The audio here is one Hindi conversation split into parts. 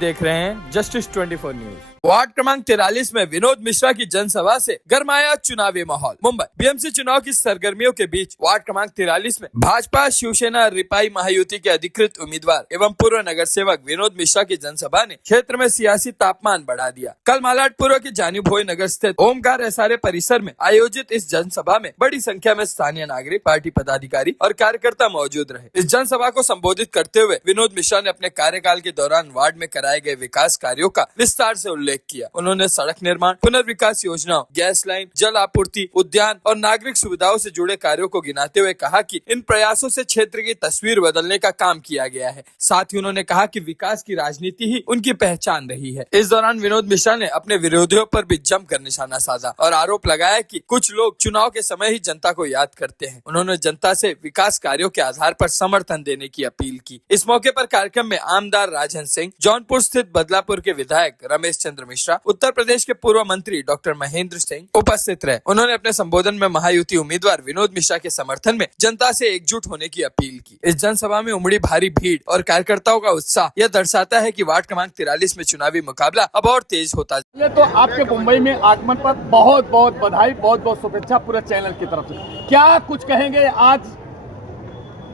देख रहे हैं जस्टिस 24 न्यूज। वार्ड क्रमांक 43 में विनोद मिश्रा की जनसभा से गरमाया चुनावी माहौल। मुंबई बीएमसी चुनाव की सरगर्मियों के बीच वार्ड क्रमांक 43 में भाजपा शिवसेना रिपाई महायुति के अधिकृत उम्मीदवार एवं पूर्व नगर सेवक विनोद मिश्रा की जनसभा ने क्षेत्र में सियासी तापमान बढ़ा दिया। कल मालाडपुरा के जानी भोई नगर स्थित ओमकार एसआरए परिसर में आयोजित इस जनसभा में बड़ी संख्या में स्थानीय नागरिक, पार्टी पदाधिकारी और कार्यकर्ता मौजूद रहे। इस जनसभा को संबोधित करते हुए विनोद मिश्रा ने अपने कार्यकाल के दौरान वार्ड में कराए गए विकास कार्यों का विस्तार से उल्लेख किया। उन्होंने सड़क निर्माण, पुनर्विकास योजनाओं, गैस लाइन, जल आपूर्ति, उद्यान और नागरिक सुविधाओं से जुड़े कार्यों को गिनाते हुए कहा कि इन प्रयासों से क्षेत्र की तस्वीर बदलने का काम किया गया है। साथ ही उन्होंने कहा कि विकास की राजनीति ही उनकी पहचान रही है। इस दौरान विनोद मिश्रा ने अपने विरोधियों पर भी जमकर निशाना साधा और आरोप लगाया कि कुछ लोग चुनाव के समय ही जनता को याद करते हैं। उन्होंने जनता से विकास कार्यों के आधार पर समर्थन देने की अपील की। इस मौके पर कार्यक्रम में आमदार राजहंस सिंह, जौनपुर स्थित बदलापुर के विधायक रमेश चंद्र मिश्रा, उत्तर प्रदेश के पूर्व मंत्री डॉक्टर महेंद्र सिंह उपस्थित रहे। उन्होंने अपने संबोधन में महायुति उम्मीदवार विनोद मिश्रा के समर्थन में जनता से एकजुट होने की अपील की। इस जनसभा में उमड़ी भारी भीड़ और कार्यकर्ताओं का उत्साह यह दर्शाता है कि वार्ड क्रमांक 43 में चुनावी मुकाबला अब और तेज होता है। तो आपके मुंबई में आगमन पर बहुत बहुत बधाई, बहुत बहुत शुभेच्छा पूरे चैनल की तरफ से। क्या कुछ कहेंगे, आज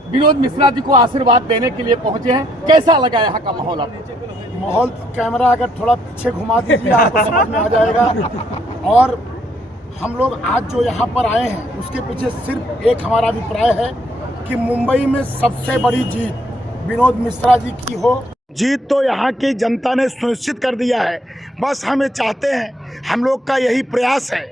विनोद मिश्रा जी को आशीर्वाद देने के लिए पहुंचे हैं, कैसा लगा यहाँ का माहौल आपको? माहौल कैमरा अगर थोड़ा पीछे घुमा दीजिए आपको समझ में आ जाएगा। और हम लोग आज जो यहाँ पर आए हैं उसके पीछे सिर्फ एक हमारा अभिप्राय है कि मुंबई में सबसे बड़ी जीत विनोद मिश्रा जी की हो। जीत तो यहाँ की जनता ने सुनिश्चित कर दिया है, बस हम ये चाहते हैं, हम लोग का यही प्रयास है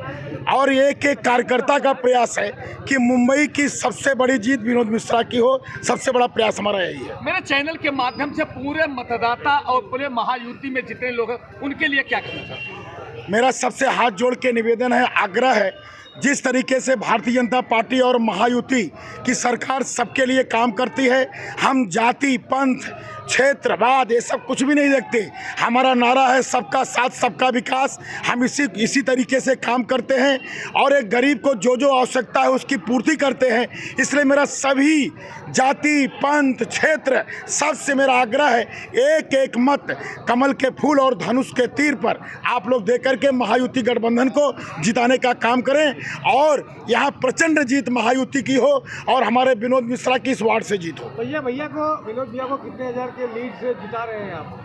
और एक एक कार्यकर्ता का प्रयास है कि मुंबई की सबसे बड़ी जीत विनोद मिश्रा की हो। सबसे बड़ा प्रयास हमारा यही है। मेरे चैनल के माध्यम से पूरे मतदाता और पूरे महायुति में जितने लोग हैं उनके लिए क्या कहना चाहते हैं? मेरा सबसे हाथ जोड़ के निवेदन है, आग्रह है, जिस तरीके से भारतीय जनता पार्टी और महायुति की सरकार सबके लिए काम करती है, हम जाति, पंथ, क्षेत्रवाद ये सब कुछ भी नहीं देखते। हमारा नारा है सबका साथ सबका विकास। हम इसी तरीके से काम करते हैं और एक गरीब को जो जो आवश्यकता है उसकी पूर्ति करते हैं। इसलिए मेरा सभी जाति, पंथ, क्षेत्र सबसे मेरा आग्रह है, एक एक मत कमल के फूल और धनुष के तीर पर आप लोग दे करके महायुति गठबंधन को जिताने का काम करें और यहाँ प्रचंड जीत महायुति की हो और हमारे विनोद मिश्रा की इस वार्ड से जीत हो। भैया को विनोद भैया को कितने हजार के लीड से जिता रहे हैं आप?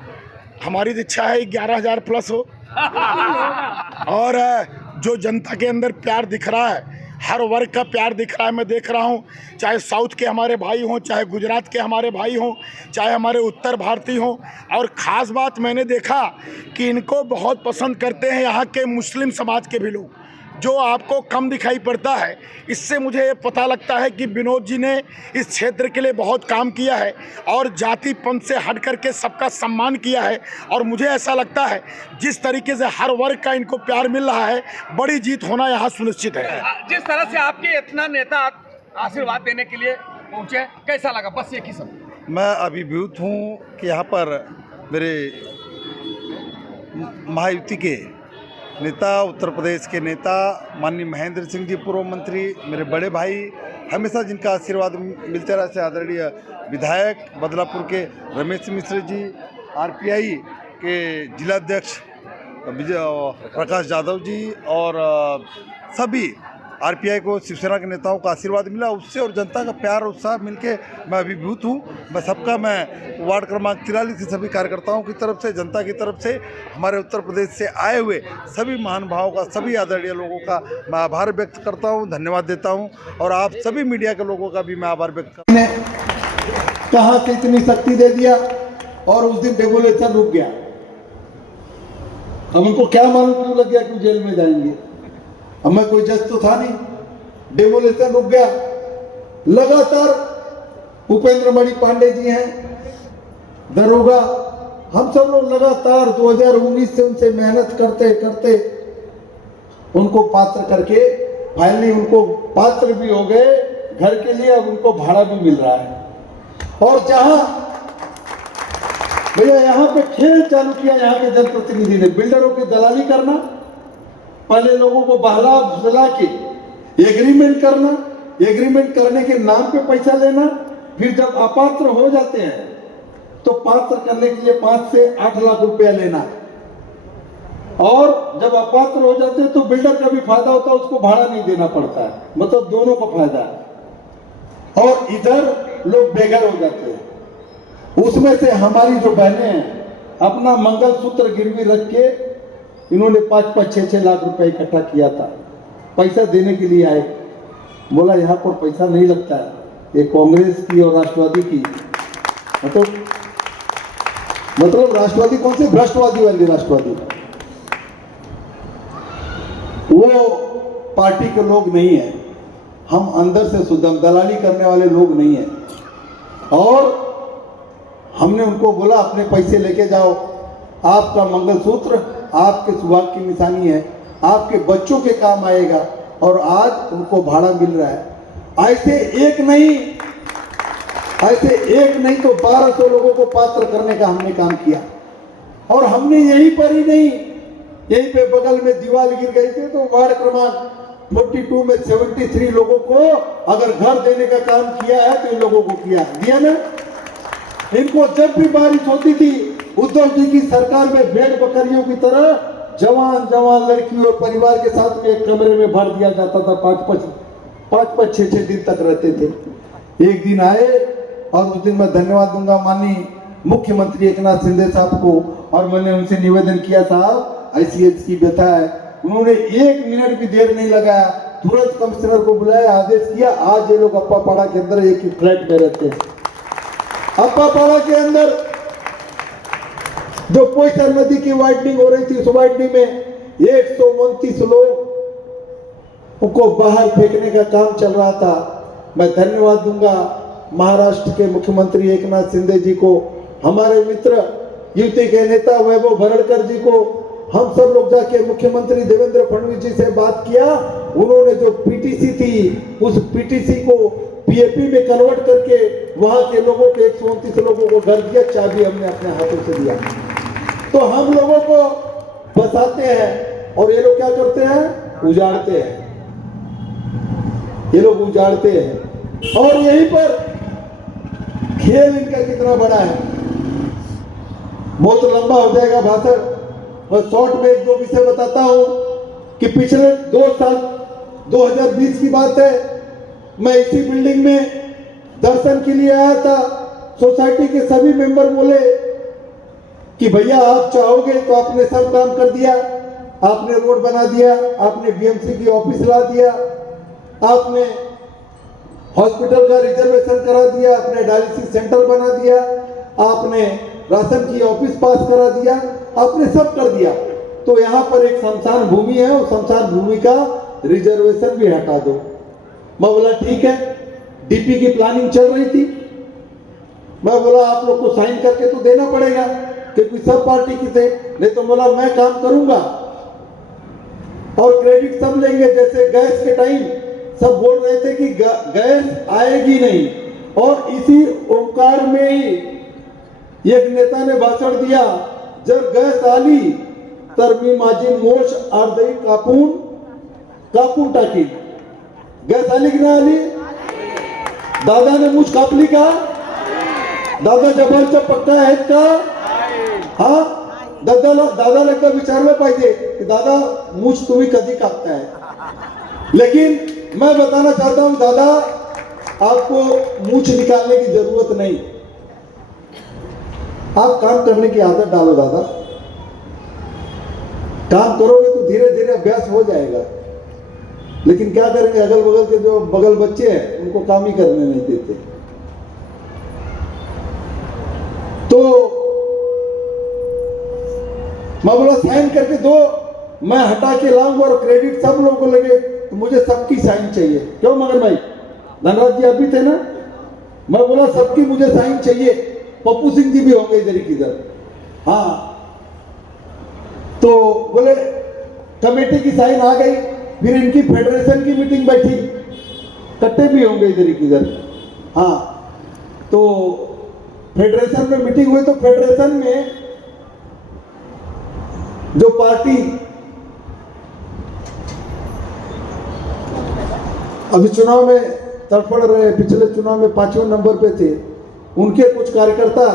हमारी इच्छा है 11,000 प्लस हो। और जो जनता के अंदर प्यार दिख रहा है, हर वर्ग का प्यार दिख रहा है, मैं देख रहा हूँ, चाहे साउथ के हमारे भाई हों, चाहे गुजरात के हमारे भाई हों, चाहे हमारे उत्तर भारतीय हों। और ख़ास बात मैंने देखा कि इनको बहुत पसंद करते हैं यहाँ के मुस्लिम समाज के भी लोग, जो आपको कम दिखाई पड़ता है। इससे मुझे ये पता लगता है कि विनोद जी ने इस क्षेत्र के लिए बहुत काम किया है और जाति पंथ से हट करके सबका सम्मान किया है। और मुझे ऐसा लगता है जिस तरीके से हर वर्ग का इनको प्यार मिल रहा है, बड़ी जीत होना यहाँ सुनिश्चित है। जिस तरह से आपके इतना नेता आशीर्वाद देने के लिए पहुँचे, कैसा लगा? बस ये सब मैं अभिभूत हूँ कि यहाँ पर मेरे महायुति के नेता, उत्तर प्रदेश के नेता माननीय महेंद्र सिंह जी पूर्व मंत्री, मेरे बड़े भाई, हमेशा जिनका आशीर्वाद मिलते रहा से आदरणीय विधायक बदलापुर के रमेश मिश्र जी, आरपीआई के जिलाध्यक्ष प्रकाश यादव जी और सभी आरपीआई को शिवसेना के नेताओं का आशीर्वाद मिला, उससे और जनता का प्यार और उत्साह मिलके मैं अभिभूत हूँ। मैं सबका, मैं वार्ड क्रमांक 43 के सभी कार्यकर्ताओं की तरफ से, जनता की तरफ से, हमारे उत्तर प्रदेश से आए हुए सभी महानुभावों का, सभी आदरणीय लोगों का मैं आभार व्यक्त करता हूँ, धन्यवाद देता हूँ। और आप सभी मीडिया के लोगों का भी मैं आभार व्यक्त करता हूँ। कहाँ से इतनी शक्ति दे दिया और उस दिन डेमोलेशन रुक गया। हम उनको क्या मालूम क्यों लग गया कि जेल में जाएंगे? हमें कोई जज तो था नहीं, डेमोलेशन रुक गया। लगातार उपेंद्र मणि पांडे जी हैं दरोगा, हम सब लोग लगातार 2019 से उनसे मेहनत करते करते उनको पात्र करके फाइनली उनको पात्र भी हो गए घर के लिए। अब उनको भाड़ा भी मिल रहा है। और जहां भैया यहाँ पे खेल चालू किया यहाँ के जनप्रतिनिधि ने, बिल्डरों की दलाली करना, पहले लोगों को बहला फुसला के एग्रीमेंट करना, एग्रीमेंट करने के नाम पे पैसा लेना, फिर जब अपात्र हो जाते हैं तो पात्र करने के लिए 5 से 8 लाख रुपया लेना, और जब अपात्र हो जाते हैं तो बिल्डर का भी फायदा होता है, उसको भाड़ा नहीं देना पड़ता है, मतलब दोनों का फायदा है। और इधर लोग बेघर हो जाते हैं। उसमें से हमारी जो बहनें हैं अपना मंगलसूत्र गिरवी रख के इन्होंने 5-5, 6-6 लाख रुपए इकट्ठा किया था, पैसा देने के लिए आए। बोला यहाँ पर पैसा नहीं लगता है, ये कांग्रेस की और राष्ट्रवादी की, मतलब राष्ट्रवादी कौन सी, भ्रष्टवादी वाली राष्ट्रवादी, वो पार्टी के लोग नहीं है। हम अंदर से शुद्ध, दलाली करने वाले लोग नहीं है। और हमने उनको बोला अपने पैसे लेके जाओ, आपका मंगलसूत्र आपके सुहाग की निशानी है, आपके बच्चों के काम आएगा। और आज उनको भाड़ा मिल रहा है। ऐसे एक नहीं तो 1200 लोगों को पात्र करने का हमने काम किया। और हमने यहीं पर ही नहीं, यहीं पे बगल में दीवार गिर गई थी तो वार्ड क्रमांक 42 में 73 लोगों को अगर घर देने का काम किया है तो इन लोगों को दिया ना। इनको जब भी बारिश होती थी उद्धव जी की सरकार में भेड़ बकरियों की तरह जवान लड़की और परिवार के साथ में एक कमरे में भर दिया जाता था। 5-5, 6-6 दिन तक रहते थे। एक दिन आए और उस दिन मैं धन्यवाद दूंगा माननीय मुख्यमंत्री एकनाथ शिंदे साहब को, और मैंने उनसे निवेदन किया, साहब ICH की व्यथा है। उन्होंने 1 मिनट भी देर नहीं लगाया, तुरंत कमिश्नर को बुलाया, आदेश किया। आज ये लोग अप्पापाड़ा के अंदर एक ही फ्लैट में रहते हैं। अप्पापाड़ा के अंदर जो पोइसर नदी की वाइडनिंग हो रही थी, उस वाइडनिंग में 129 लोग को बाहर फेंकने का काम चल रहा था। मैं धन्यवाद दूंगा महाराष्ट्र के मुख्यमंत्री एकनाथ शिंदे जी को, हमारे मित्र युति के नेता वैभव भरड़कर जी को। हम सब लोग जाके मुख्यमंत्री देवेंद्र फडणवीस जी से बात किया। उन्होंने जो PTC थी उस PTC को PAP में कन्वर्ट करके वहां के लोगों को 129 लोगों को घर दिया, चाबी हमने अपने हाथों से दिया। तो हम लोगों को बसाते हैं और ये लोग क्या करते हैं, उजाड़ते हैं। ये लोग उजाड़ते हैं और यहीं पर खेल इनका कितना बड़ा है। बहुत लंबा हो जाएगा भाषण, मैं शॉर्ट में 1-2 विषय बताता हूं कि पिछले 2 साल 2020 की बात है, मैं इसी बिल्डिंग में दर्शन के लिए आया था। सोसाइटी के सभी मेंबर बोले कि भैया आप चाहोगे तो आपने सब काम कर दिया, आपने रोड बना दिया, आपने BMC की ऑफिस ला दिया, आपने हॉस्पिटल का रिजर्वेशन करा दिया, आपने डायलिसिस सेंटर बना दिया, आपने राशन की ऑफिस पास करा दिया, आपने सब कर दिया। तो यहाँ पर एक शमशान भूमि है, और शमशान भूमि का रिजर्वेशन भी हटा दो। मैं बोला ठीक है, DP की प्लानिंग चल रही थी। मैं बोला आप लोग को साइन करके तो देना पड़ेगा क्योंकि सब पार्टी की थे, नहीं तो बोला मैं काम करूंगा और क्रेडिट सब लेंगे। जैसे गैस के टाइम सब बोल रहे थे कि गैस आएगी नहीं, और इसी ओंकार में ही एक नेता ने भाषण दिया, जब गैस आली तर मी माझी मोश अर्धई कापून टाकी। गैस आली की ना आली? दादा ने मूछ कापली का? दादा जबरचा पक्का आहेत का? हा, दादाला एकदा विचारलं पाहिजे कि दादा मूछ तुम्ही कधी कापताय। लेकिन मैं बताना चाहता हूं दादा, आपको मूछ निकालने की जरूरत नहीं, आप काम करने की आदत डालो दादा। काम करोगे तो धीरे धीरे अभ्यास हो जाएगा। लेकिन क्या करेंगे, अगल बगल के जो बगल बच्चे हैं उनको काम ही करने नहीं देते। तो मैं बोला साइन करके दो, मैं हटा के लाऊंगा और क्रेडिट सब लोगों को लगे, तो मुझे सबकी साइन चाहिए। क्यों मगर भाई, धनराज जी आप भी थे ना? मैं बोला सबकी मुझे साइन चाहिए। पप्पू सिंह जी भी होंगे इधर किधर। हाँ, तो बोले कमेटी की साइन आ गई। फिर इनकी फेडरेशन की मीटिंग बैठी, कट्टे भी होंगे इधर किधर। हाँ, तो फेडरेशन में मीटिंग हुई, तो फेडरेशन में जो पार्टी अभी चुनाव में तड़फड़ रहे, पिछले चुनाव में 5वें नंबर पे थे, उनके कुछ कार्यकर्ता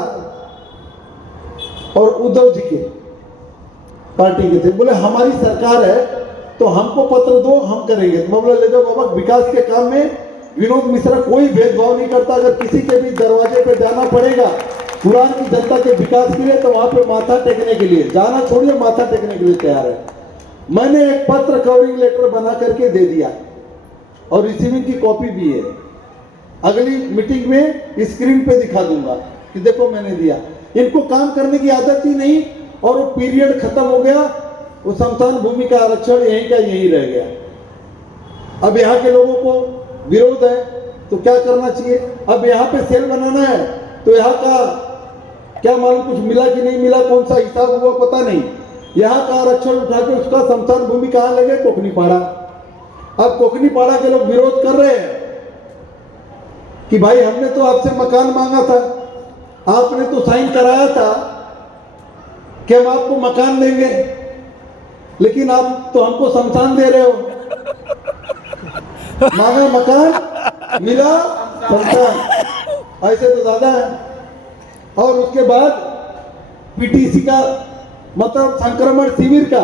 और उद्धव जी के पार्टी के थे। बोले हमारी सरकार है तो हमको पत्र दो, हम करेंगे। तो मैं बोला ले जाओ बाबा, विकास के काम में विनोद मिश्रा कोई भेदभाव नहीं करता। अगर किसी के भी दरवाजे पे जाना पड़ेगा पुरान की जनता के विकास के लिए, तो वहां पे माथा टेकने के लिए, जाना छोड़िए, माथा टेकने के लिए तैयार है। मैंने एक पत्र कवरिंग लेटर बना करके दे दिया और रिसीविंग की कॉपी भी है। अगली मीटिंग में स्क्रीन पे दिखा दूंगा कि देखो मैंने दिया। इनको काम करने की आदत ही नहीं, और वो पीरियड खत्म हो गया, वो समसान भूमि का आरक्षण यहीं का यहीं रह गया। अब यहाँ के लोगों को विरोध है तो क्या करना चाहिए? अब यहाँ पे सेल बनाना है तो यहाँ का क्या मालूम कुछ मिला कि नहीं मिला, कौन सा हिसाब हुआ पता नहीं। यहाँ का आरक्षण उठा के उसका समसान भूमि कहाँ लगे? कोकनीपाड़ा। अब कोकनीपाड़ा के लोग विरोध कर रहे हैं कि भाई हमने तो आपसे मकान मांगा था, आपने तो साइन कराया था कि हम आपको मकान देंगे, लेकिन आप तो हमको शमशान दे रहे हो। मांगा मकान, मिला शमशान, ऐसे तो ज्यादा है। और उसके बाद पीटीसी का मतलब संक्रमण शिविर का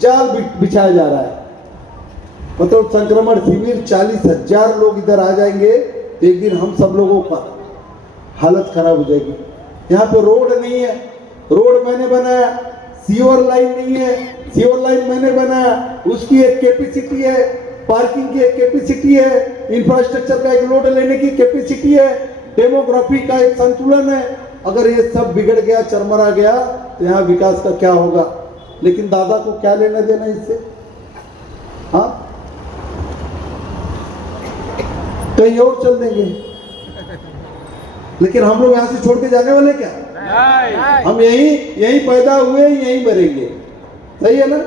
जाल बिछाया जा रहा है। मतलब संक्रमण शिविर 40,000 लोग इधर आ जाएंगे तो एक दिन हम सब लोगों का हालत खराब हो जाएगी। यहाँ पे रोड नहीं है, रोड मैंने बनाया। सीवर लाइन नहीं है, सीवर लाइन मैंने बनाया, उसकी एक कैपेसिटी है, पार्किंग की एक कैपेसिटी है, इंफ्रास्ट्रक्चर का एक लोड लेने की कैपेसिटी है, डेमोग्राफी का एक संतुलन है। अगर ये सब बिगड़ गया, चरमरा गया, तो यहाँ विकास का क्या होगा? लेकिन दादा को क्या लेना देना इससे? हाँ, कहीं और चल देंगे, लेकिन हम लोग यहां से छोड़ के जाने वाले क्या? हम यहीं पैदा हुए, यहीं मरेंगे। सही है ना?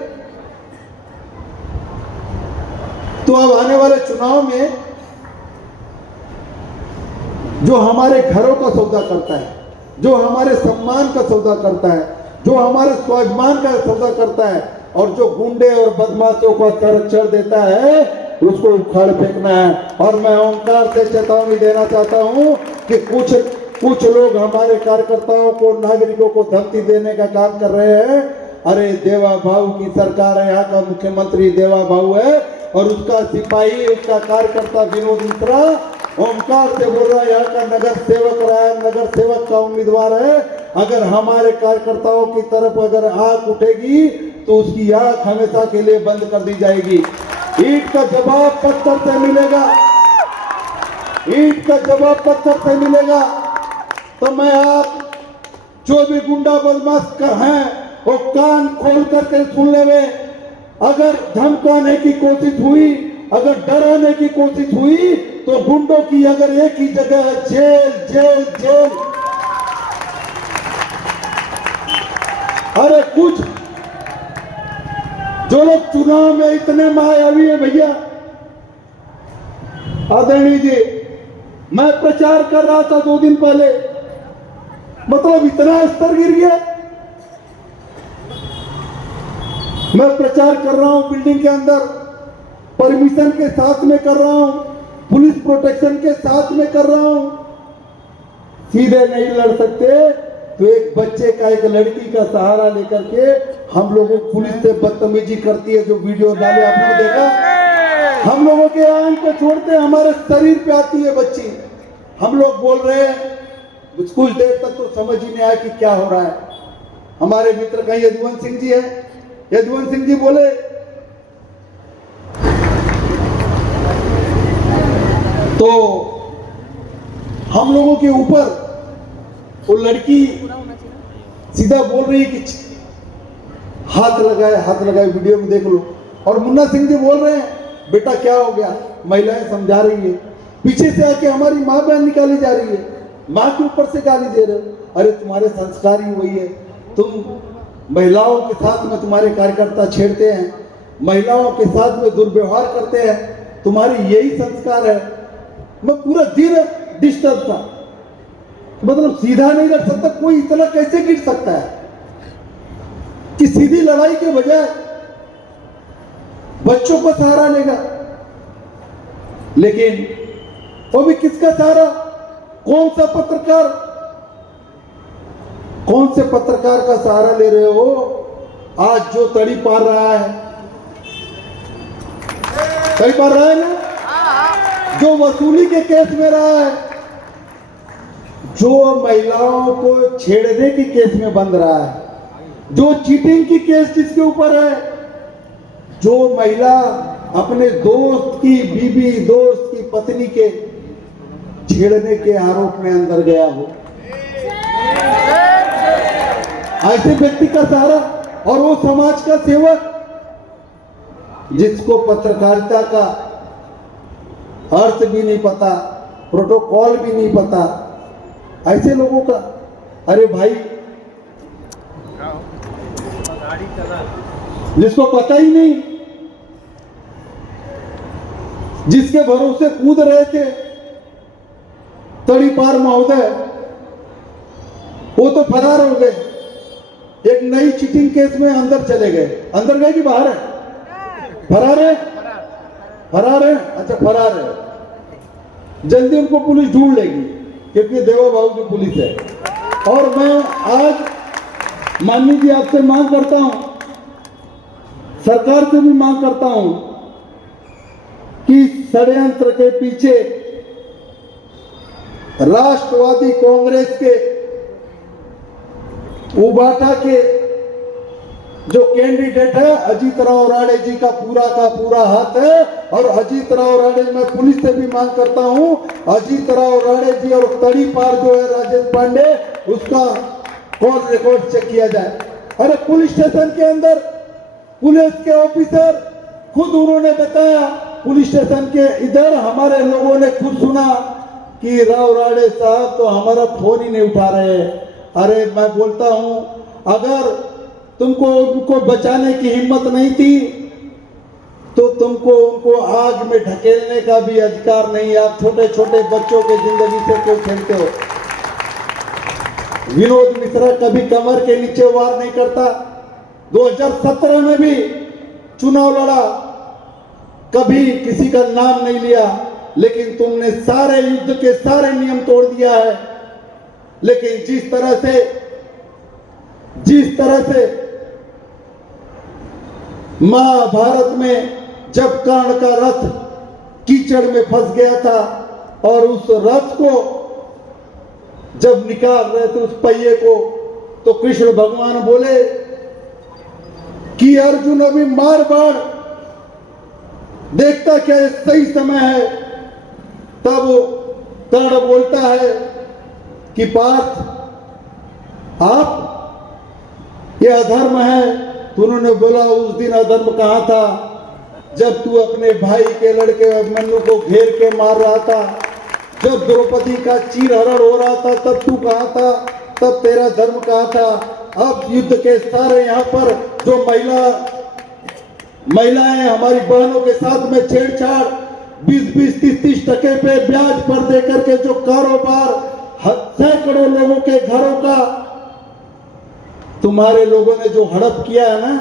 तो अब आने वाले चुनाव में जो हमारे घरों का सौदा करता है, जो हमारे सम्मान का सौदा करता है, जो हमारे स्वाभिमान का सौदा करता है, और जो गुंडे और बदमाशों को संरक्षण देता है, उसको उखाड़ फेंकना है। और मैं ओंकार से चेतावनी देना चाहता हूं कि कुछ लोग हमारे कार्यकर्ताओं को, नागरिकों को धमकी देने का काम कर रहे हैं। अरे देवा भाऊ की सरकार है, यहाँ का मुख्यमंत्री देवा भाऊ है, और उसका सिपाही, उसका कार्यकर्ता विनोद मिश्रा ओंकार से बोल रहा है, यहाँ का नगर सेवक का उम्मीदवार है। अगर हमारे कार्यकर्ताओं की तरफ अगर आंख उठेगी तो उसकी आंख हमेशा के लिए बंद कर दी जाएगी। ईंट का जवाब पत्थर से मिलेगा, ईंट का जवाब पत्थर से मिलेगा। तो मैं आप जो भी गुंडा बदमाश हैं वो कान खोल करके सुन ले। अगर धमकाने की कोशिश हुई, अगर डराने की कोशिश हुई, तो गुंडों की अगर एक ही जगह है, जेल जेल जेल। अरे कुछ जो लोग चुनाव में इतने मायावी है भैया, आदरणीय जी, मैं प्रचार कर रहा था 2 दिन पहले, मतलब इतना स्तर गिर गया। मैं प्रचार कर रहा हूं बिल्डिंग के अंदर, परमिशन के साथ में कर रहा हूं, पुलिस प्रोटेक्शन के साथ में कर रहा हूं। सीधे नहीं लड़ सकते तो एक बच्चे का, एक लड़की का सहारा लेकर के हम लोगों पुलिस से बदतमीजी करती है, जो वीडियो डाले आपने देखा। हम लोगों के आंख पे छोड़ते हैं, हमारे शरीर पे आती है बच्ची। हम लोग बोल रहे हैं, कुछ देर तक तो समझ ही नहीं आया कि क्या हो रहा है। हमारे मित्र का यदुवंत सिंह जी है, यदुवंत सिंह जी बोले तो हम लोगों के ऊपर वो लड़की सीधा बोल रही है कि हाथ लगाए, वीडियो में देख लो। और मुन्ना सिंह जी बोल रहे हैं बेटा क्या हो गया, महिलाएं समझा रही है, पीछे से आके हमारी माँ बहन निकाली जा रही है, माँ के ऊपर से गाली दे रहे हो। अरे तुम्हारे संस्कार ही वही है, तुम महिलाओं के साथ में तुम्हारे कार्यकर्ता छेड़ते हैं, महिलाओं के साथ में दुर्व्यवहार करते हैं, तुम्हारी यही संस्कार है। मैं पूरा दिन डिस्टर्ब था, मतलब सीधा नहीं लड़ सकता कोई, इतना कैसे गिर सकता है कि सीधी लड़ाई के बजाय बच्चों को सहारा लेगा। लेकिन वो भी किसका सहारा, कौन सा पत्रकार कौन से पत्रकार का सहारा ले रहे हो? आज जो तड़ी पार रहा है, तड़ी पार रहा है ना, जो वसूली के केस में रहा है, जो महिलाओं को छेड़ने के केस में बंद रहा है, जो चीटिंग की केस जिसके ऊपर है, जो महिला अपने दोस्त की बीवी, दोस्त की पत्नी के छेड़ने के आरोप में अंदर गया हो, ऐसे व्यक्ति का सहारा, और वो समाज का सेवक जिसको पत्रकारिता का अर्थ भी नहीं पता, प्रोटोकॉल भी नहीं पता, ऐसे लोगों का, अरे भाई, जिसको पता ही नहीं, जिसके भरोसे कूद रहे थे तड़ी पार महोदय, वो तो फरार हो गए। एक नई चीटिंग केस में अंदर चले गए। अंदर गए कि बाहर है? फरार है, फरार है। अच्छा, फरार है। जल्दी उनको पुलिस ढूंढ लेगी, क्योंकि देवा बाबू की पुलिस है। और मैं आज माननीय जी आपसे मांग करता हूं, सरकार से भी मांग करता हूं कि षड्यंत्र के पीछे राष्ट्रवादी कांग्रेस के उबाटा के जो कैंडिडेट है अजीत राव राणे जी का पूरा हाथ है। और अजीत राव राणे, मैं पुलिस से भी मांग करता हूं, अजीत राव राणे जी और तड़ी पार जो है राजेश पांडे, उसका कॉल रिकॉर्ड चेक किया जाए। अरे पुलिस स्टेशन के अंदर पुलिस के ऑफिसर खुद उन्होंने बताया, पुलिस स्टेशन के इधर हमारे लोगों ने खुद सुना कि राव राणे साहब तो हमारा फोन ही नहीं उठा रहे। अरे मैं बोलता हूं, अगर तुमको उनको बचाने की हिम्मत नहीं थी तो तुमको उनको आग में ढकेलने का भी अधिकार नहीं। आप छोटे छोटे बच्चों के जिंदगी से क्यों खेलते हो? विनोद मिश्रा कभी कमर के नीचे वार नहीं करता। 2017 में भी चुनाव लड़ा, कभी किसी का नाम नहीं लिया, लेकिन तुमने सारे युद्ध के सारे नियम तोड़ दिया है। लेकिन जिस तरह से महाभारत में जब कर्ण का रथ कीचड़ में फंस गया था और उस रथ को जब निकाल रहे थे उस पहिए को, तो कृष्ण भगवान बोले कि अर्जुन अभी मार बाढ़ देखता क्या ये सही समय है। तब कर्ण बोलता है कि पार्थ, आप ये अधर्म है। तो उन्होंने बोला, उस दिन अधर्म कहां था जब तू अपने भाई के लड़के अभिमन्यु को घेर के मार रहा था, जब द्रौपदी का चीरहरण हो रहा था तब तू कहां था, तब तेरा धर्म कहां था। अब युद्ध के सारे यहाँ पर जो महिलाएं हमारी बहनों के साथ में छेड़छाड़ 20-20, 30-30 टके पे ब्याज पर देकर के जो कारोबार सैकड़ों लोगों के घरों का तुम्हारे लोगों ने जो हड़प किया है ना,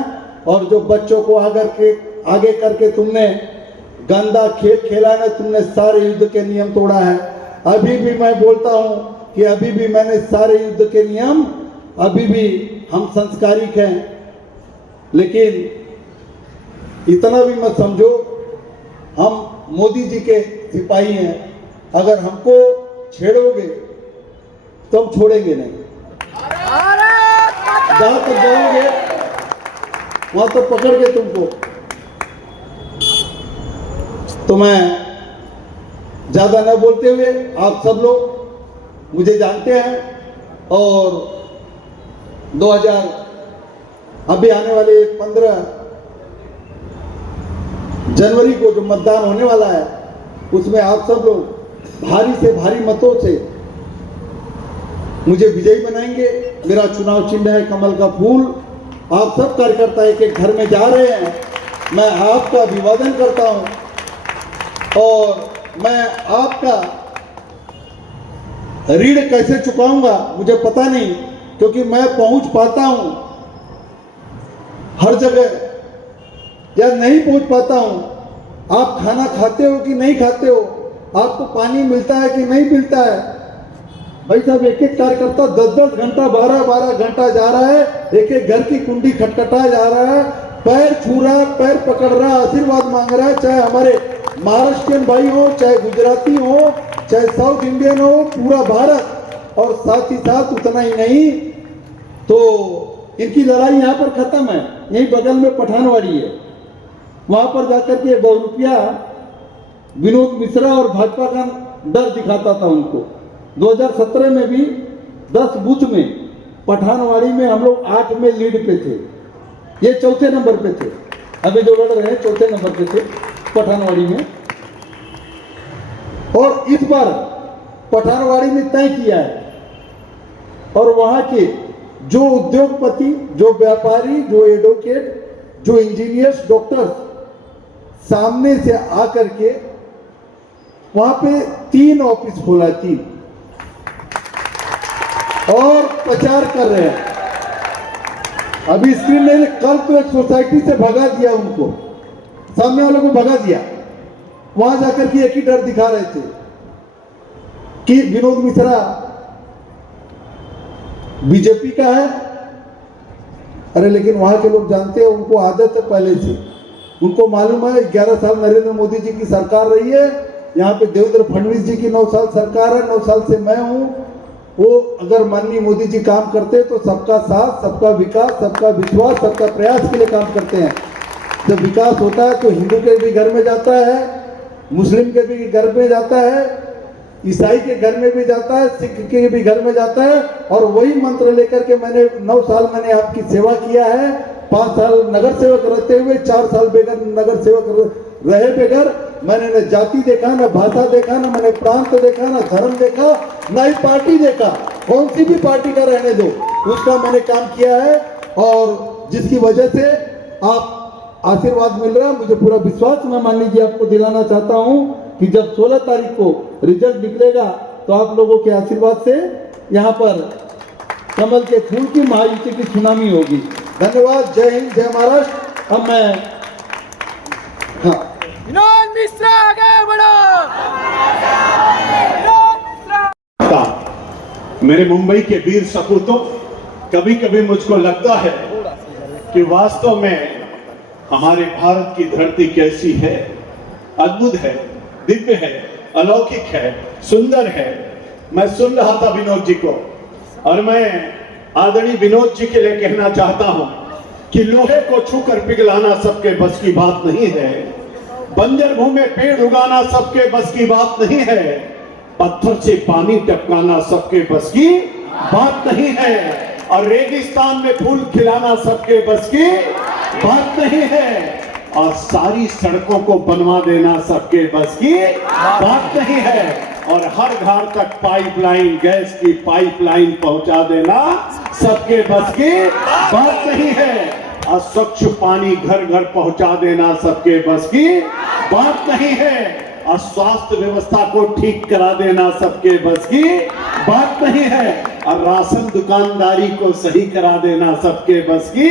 और जो बच्चों को आगे करके तुमने गंदा खेल खेला ना, तुमने सारे युद्ध के नियम तोड़ा है। अभी भी मैं बोलता हूं कि अभी भी मैंने सारे युद्ध के नियम, अभी भी हम संस्कारिक हैं। लेकिन इतना भी मत समझो हम मोदी जी के सिपाही हैं। अगर हमको छेड़ोगे तो हम छोड़ेंगे नहीं। जहां तक जाओगे वहां तक पकड़ के तुमको। तो मैं ज्यादा न बोलते हुए, आप सब लोग मुझे जानते हैं, और 2000 अभी आने वाले 15 जनवरी को जो मतदान होने वाला है, उसमें आप सब लोग भारी से भारी मतों से मुझे विजयी बनाएंगे। मेरा चुनाव चिन्ह है कमल का फूल। आप सब कार्यकर्ता एक एक घर में जा रहे हैं, मैं आपका अभिवादन करता हूं। और मैं आपका ऋण कैसे चुकाऊंगा मुझे पता नहीं, क्योंकि मैं पहुंच पाता हूं हर जगह या नहीं पहुंच पाता हूं। आप खाना खाते हो कि नहीं खाते हो, आपको पानी मिलता है कि नहीं मिलता है, भाई साहब एक एक कार्यकर्ता 10-10 घंटा 12-12 घंटा जा रहा है, एक एक घर की कुंडी खटखटाया जा रहा है, पैर छू रहा है, पैर पकड़ रहा है, आशीर्वाद मांग रहा है, चाहे हमारे महाराष्ट्रियन भाई हो, चाहे गुजराती हो, चाहे साउथ इंडियन हो, पूरा भारत। और साथ ही साथ उतना ही नहीं तो इनकी लड़ाई यहाँ पर खत्म है, यही बगल में पठानवाड़ी है, वहां पर जाकर के बहुरूपिया विनोद मिश्रा और भाजपा का डर दिखाता था उनको। 2017 में भी 10 बूथ में पठानवाड़ी में हम लोग 8 में लीड पे थे, ये चौथे नंबर पे थे, अभी जो लड़ रहे हैं चौथे नंबर पे थे पठानवाड़ी में। और इस बार पठानवाड़ी में तय किया है और वहां के जो उद्योगपति, जो व्यापारी, जो एडवोकेट, जो इंजीनियर्स, डॉक्टर्स सामने से आकर के वहां पे 3 ऑफिस खोला, 3 और प्रचार कर रहे हैं। अभी स्क्रीन नहीं, कल तो एक सोसाइटी से भगा दिया उनको, सामने वालों को भगा दिया, वहां जाकर के एक ही डर दिखा रहे थे कि विनोद मिश्रा बीजेपी का है। अरे लेकिन वहां के लोग जानते हैं, उनको आदत है पहले से, उनको मालूम है 11 साल नरेंद्र मोदी जी की सरकार रही है, यहाँ पे देवेंद्र फडणवीस जी की 9 साल सरकार है, 9 साल से मैं हूं। वो अगर माननीय मोदी जी काम करते तो सबका साथ, सबका विकास, सबका विश्वास, सबका प्रयास के लिए काम करते हैं। जब विकास होता है तो हिंदू के भी घर में जाता है, मुस्लिम के भी घर में जाता है, ईसाई के घर में भी जाता है, सिख के भी घर में जाता है। और वही मंत्र लेकर के मैंने 9 साल मैंने आपकी सेवा किया है, 5 साल नगर सेवक रहते हुए 4 साल बेगर नगर सेवक रहे बगैर मैंने न जाति देखा, न भाषा देखा, न मैंने प्रांत देखा, न धर्म देखा, न ही पार्टी देखा, कौन सी भी पार्टी का रहने दो, उसका मैंने काम किया है। और जिसकी वजह से आप आशीर्वाद मिल रहा है, मुझे पूरा विश्वास, मैं मान लीजिए आपको दिलाना चाहता हूं कि जब 16 तारीख को रिजल्ट निकलेगा तो आप लोगों के आशीर्वाद से यहाँ पर कमल के फूल की महायुति की सुनामी होगी। धन्यवाद, जय हिंद, जय महाराष्ट्र। अब मैं विनोद मिश्रा आगे बढ़ो। मेरे मुंबई के वीर सपूतों, कभी कभी मुझको लगता है कि वास्तव में हमारे भारत की धरती कैसी है, अद्भुत है, दिव्य है, अलौकिक है, सुंदर है। मैं सुन रहा था विनोद जी को और मैं आदरणीय विनोद जी के लिए कहना चाहता हूं कि लोहे को छूकर पिघलाना सबके बस की बात नहीं है, बंजर भूमि में पेड़ उगाना सबके बस की बात नहीं है, पत्थर से पानी टपकाना सबके बस की बात नहीं है, और रेगिस्तान में फूल खिलाना सबके बस की बात नहीं है, और सारी सड़कों को बनवा देना सबके बस की बात नहीं है, और हर घर तक पाइपलाइन, गैस की पाइपलाइन पहुंचा देना सबके बस की बात नहीं है, और स्वच्छ पानी घर घर पहुंचा देना सबके बस की बात नहीं है, और स्वास्थ्य व्यवस्था को ठीक करा देना सबके बस की बात नहीं है, और राशन दुकानदारी को सही करा देना सबके बस की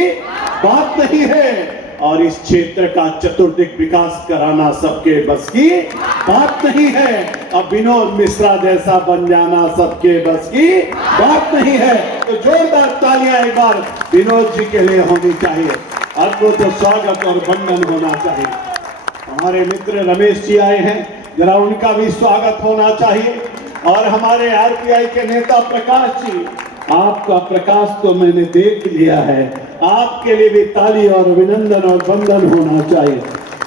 बात नहीं है, और इस क्षेत्र का चतुर्दिक विकास कराना सबके बस की बात नहीं है, अब विनोद मिश्रा जैसा बन जाना सबके बस की बात नहीं है। तो जोरदार तालियां एक बार विनोद जी के लिए होनी चाहिए, आपको तो स्वागत और वंदन होना चाहिए। हमारे मित्र रमेश जी आए हैं, जरा उनका भी स्वागत होना चाहिए, और हमारे आरपीआई के नेता प्रकाश जी, आपका प्रकाश तो मैंने देख लिया है, आपके लिए भी ताली और अभिनंदन और वंदन होना चाहिए।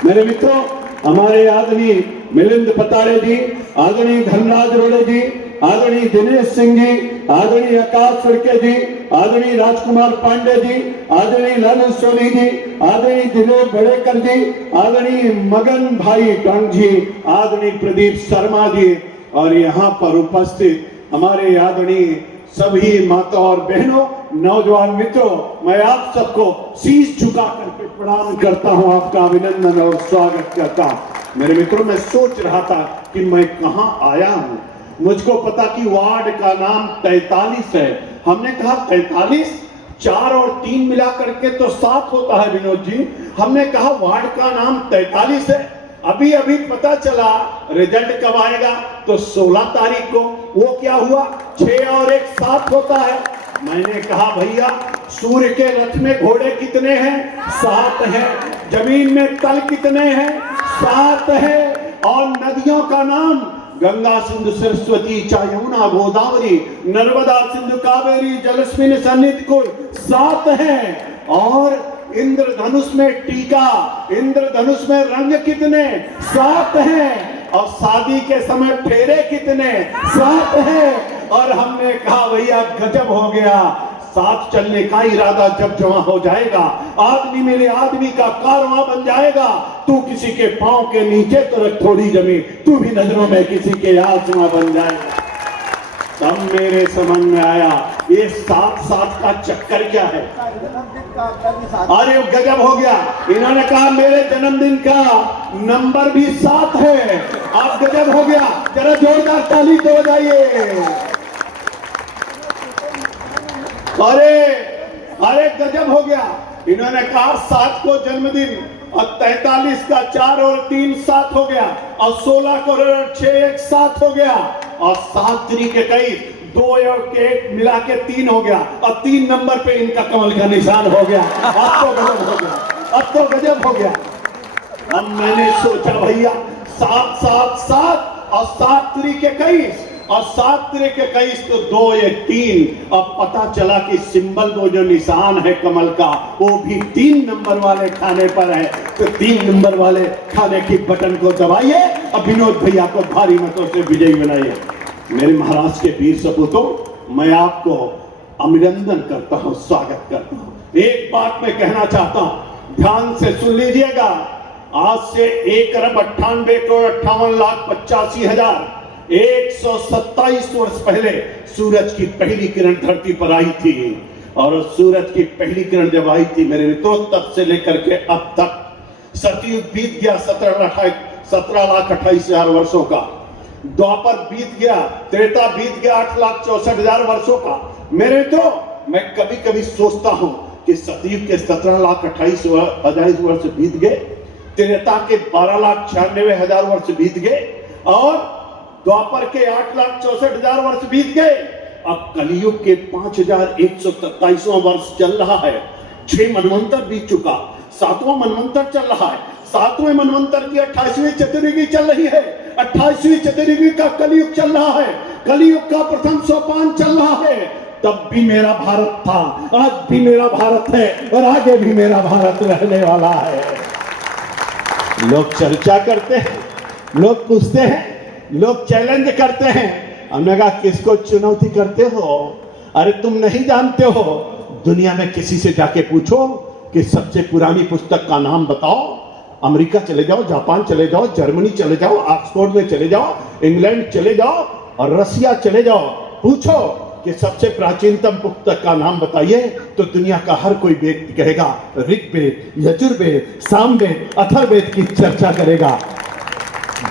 मेरे मित्रों, हमारे आदरणीय मिलिंद पताड़े जी, आदरणीय धनराज रोड़े जी, आदरणीय दिनेश सिंह जी, आदरणीय आकाश फड़के जी, आदरणीय राजकुमार पांडे जी, आदरणीय लालू सोनी जी, आदरणीय दिलीप बड़ेकर जी, आदरणीय मगन भाई टंग जी, आदरणीय प्रदीप शर्मा जी, और यहाँ पर उपस्थित हमारे आदरणीय सभी माता और बहनों, नौजवान मित्रों, मैं आप सबको शीश झुका करके प्रणाम करता हूं, आपका अभिनंदन और स्वागत करता हूं। मेरे मित्रों, मैं सोच रहा था कि मैं कहां आया हूं। मुझको पता कि वार्ड का नाम 43 है। हमने कहा 43, 4 और 3 मिला करके तो 7 होता है विनोद जी। हमने कहा वार्ड का नाम 43 है। अभी अभी पता चला, रिजल्ट कब आएगा? तो 16 तारीख को। वो क्या हुआ, 6 और 1 7 होता है। मैंने कहा भैया सूर्य के रथ में घोड़े कितने हैं, 7 हैं। जमीन में तल कितने हैं, 7 है। और नदियों का नाम गंगा सिंधु सरस्वती च यमुना गोदावरी नर्मदा सिंधु कावेरी जलस्मिन सन्निधिकुल 7 है। और इंद्रधनुष में टीका, इंद्रधनुष में रंग कितने, 7 हैं। और शादी के समय फेरे कितने, 7 हैं। और हमने कहा भैया गजब हो गया, साथ चलने का इरादा जब जमा हो जाएगा, आदमी मेरे आदमी का कारवां बन जाएगा। तू किसी के पांव के नीचे तो रख थोड़ी जमीन, तू भी नजरों में किसी के आसमां बन जाएगा। तब मेरे समझ में आया ये 7 का चक्कर क्या है। अरे गजब हो गया, इन्होंने कहा मेरे जन्मदिन का नंबर भी 7 है। आप गजब हो गया, जरा जोरदार ताली तो बजाइए। अरे गजब हो गया, इन्होंने कहा 7 को जन्मदिन और 43 का 4 और 3 7 हो गया। और 16 को 6 1 7 हो गया। और 7 3 21 2 और 1 मिला के 3 हो गया। और 3 नंबर पे इनका कमल का निशान हो गया। अब तो गजब हो गया, अब तो गजब हो गया। अब मैंने सोचा भैया 7 7 7 और 7 3 21 और 7 3 21 तो 2 1 3। अब पता चला कि सिंबल वो जो निशान है कमल का वो भी 3 नंबर वाले खाने पर है। तो 3 नंबर वाले खाने की बटन को दबाइए और विनोद भैया को भारी मतों से विजयी बनाइए। मेरे महाराष्ट्र के वीर सपूतों, मैं आपको अभिनंदन करता हूं, स्वागत करता हूं। एक बात मैं कहना चाहता हूं, ध्यान से सुन लीजिएगा। आज से 1,98,58,85,000 127 वर्ष पहले सूरज की पहली किरण धरती पर आई थी। और सूरज की पहली किरण जब आई थी मेरे मित्रों, तब से लेकर के अब तक सतयुग बीत गया 17,28,000 वर्षों का। द्वापर बीत गया, त्रेता बीत गया 8,64,000 वर्षों का। मेरे मित्रों, मैं कभी कभी सोचता हूं कि सतयुग के 17,28,000 वर्ष बीत गए, त्रेता के 12,96,000 वर्ष बीत गए और द्वापर के 8,64,000 वर्ष बीत गए। अब कलयुग के 5,127वां वर्ष चल रहा है। 6 मनवंतर बीत चुका, 7वां मनवंतर चल रहा है। 7वें मनवंतर की 28वीं चतुर्युगी चल रही है। 28वीं चतुर्युगी का कलयुग चल रहा है। कलयुग का प्रथम सोपान चल रहा है। तब भी मेरा भारत था, आज भी मेरा भारत है और आगे भी मेरा भारत रहने वाला है। लोग चर्चा करते हैं, लोग पूछते हैं, लोग चैलेंज करते हैं। हमने कहा किसको चुनौती करते हो? अरे तुम नहीं जानते हो, दुनिया में किसी से जाके पूछो कि सबसे पुरानी पुस्तक का नाम बताओ। अमेरिका चले जाओ, जापान चले जाओ, जर्मनी चले जाओ, ऑक्सफोर्ड में चले जाओ, इंग्लैंड चले जाओ और रसिया चले जाओ, पूछो कि सबसे प्राचीनतम पुस्तक का नाम बताइए, तो दुनिया का हर कोई व्यक्ति कहेगा ऋग्वेद, यजुर्वेद, सामवेद, अथर्ववेद की चर्चा करेगा।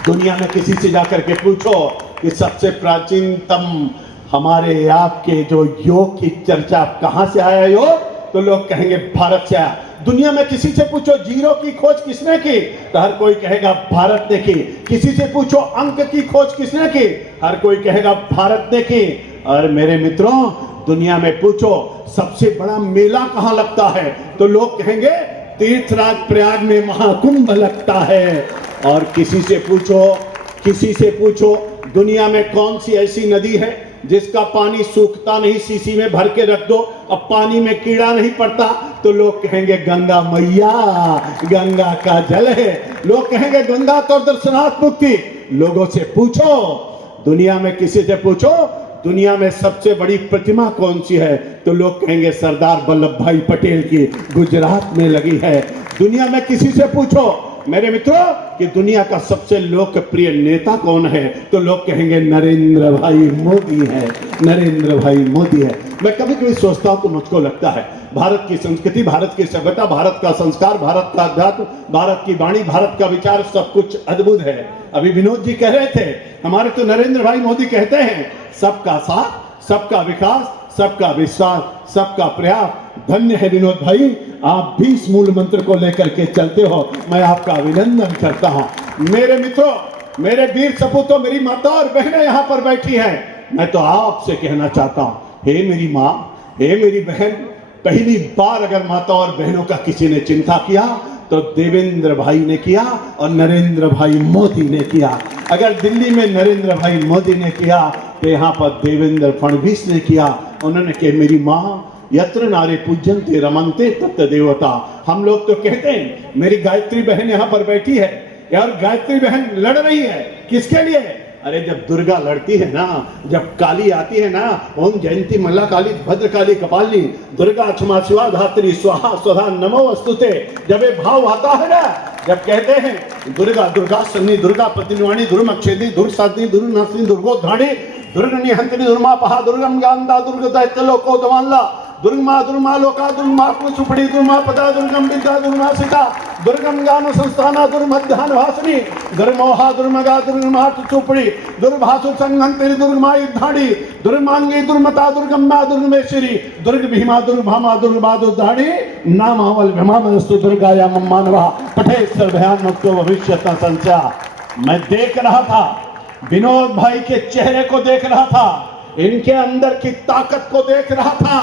दुनिया में किसी से जाकर के पूछो कि सबसे प्राचीनतम हमारे आपके जो योग की चर्चा कहां से आया योग, तो लोग कहेंगे भारत से आया। दुनिया में किसी से पूछो जीरो की खोज किसने की, तो हर कोई कहेगा भारत ने की। किसी से पूछो अंक की खोज किसने की, हर कोई कहेगा भारत ने की। और मेरे मित्रों, दुनिया में पूछो सबसे बड़ा मेला कहां लगता है, तो लोग कहेंगे तीर्थराज प्रयाग में महाकुंभ लगता है। और किसी से पूछो दुनिया में कौन सी ऐसी नदी है जिसका पानी सूखता नहीं, शीशी में भर के रख दो, अब पानी में कीड़ा नहीं पड़ता, तो लोग कहेंगे गंगा मैया, गंगा का जल है। लोग कहेंगे गंगा तो दर्शनात्मक थी। लोगों से पूछो, दुनिया में किसी से पूछो दुनिया में सबसे बड़ी प्रतिमा कौन सी है, तो लोग कहेंगे सरदार वल्लभ भाई पटेल की गुजरात में लगी है। दुनिया में किसी से पूछो मेरे मित्रों कि दुनिया का सबसे लोकप्रिय नेता कौन है, तो लोग कहेंगे नरेंद्र भाई मोदी है, नरेंद्र भाई मोदी है। मैं कभी कभी सोचता हूं तो मुझको लगता है भारत की संस्कृति, भारत की सभ्यता, भारत का संस्कार, भारत का अध्यात्म, भारत की वाणी, भारत का विचार सब कुछ अद्भुत है। अभी विनोद जी कह रहे थे, हमारे तो नरेंद्र भाई मोदी कहते हैं सबका साथ, सबका विकास, सबका विश्वास, सबका प्रयास। धन्य है विनोद भाई, आप भी इस मूल मंत्र को लेकर के चलते हो, मैं आपका अभिनंदन करता हूं। मेरे मित्रों, मेरे वीर सपूतों, मेरी माता और बहनें यहां पर बैठी हैं, मैं तो आपसे कहना चाहता हूं, हे मेरी माँ, हे मेरी बहन, पहली बार अगर माता और बहनों का किसी ने चिंता किया तो देवेंद्र भाई ने किया और नरेंद्र भाई मोदी ने किया। अगर दिल्ली में नरेंद्र भाई मोदी ने किया तो यहाँ पर देवेंद्र फडणवीस ने किया। उन्होंने कहा, मेरी माँ, यत्र नारे पूज्यन्ते रमन्ते तत्र देवता। हम लोग तो कहते हैं, मेरी गायत्री बहन यहाँ पर बैठी है यार, गायत्री बहन लड़ रही है, किसके लिए? अरे जब दुर्गा लड़ती है ना, जब काली आती है ना, ओम जयंती मल्ला काली भद्र काली कपालिनी दुर्गा क्षमा शिवा धात्री स्वाहा स्वधा नमो वस्तुते, जब ये भाव आता है ना, जब कहते हैं दुर्गा दुर्गा सन्नी दुर्गा प्रतिनिवाणी दुर्मक्षेदी दुर्साधनी दुर्नाशिनी दुर्गोद्धाणी दुर्गनी हंतनी दुर्मापहा दुर्गम गांधा दुर्ग दैत्य लोको दवानला दुर्मा दुर्मा लोका दुर्मा सुपड़ी दुर्मा पदा दुर्गम विद्या दुर्मा सिता दुर्गम ज्ञान संस्थाना दुर्मध्यान भासनी दुर्मोहा दुर्मगा दुर्मा चुपड़ी दुर्भासु संघंतरी दुर्मा युद्धाड़ी दुर्मांगी दुर्मता दुर्गम्मा दुर्गमेश्वरी दुर्ग भीमा दुर्भामा दुर्गा दुर्धाड़ी नामावल भीमामस्तु दुर्गाया मम्मानवा पठे सर्वभयान मुक्तो भविष्यत संचा। मैं देख रहा था, विनोद भाई के चेहरे को देख रहा था, इनके अंदर की ताकत को देख रहा था,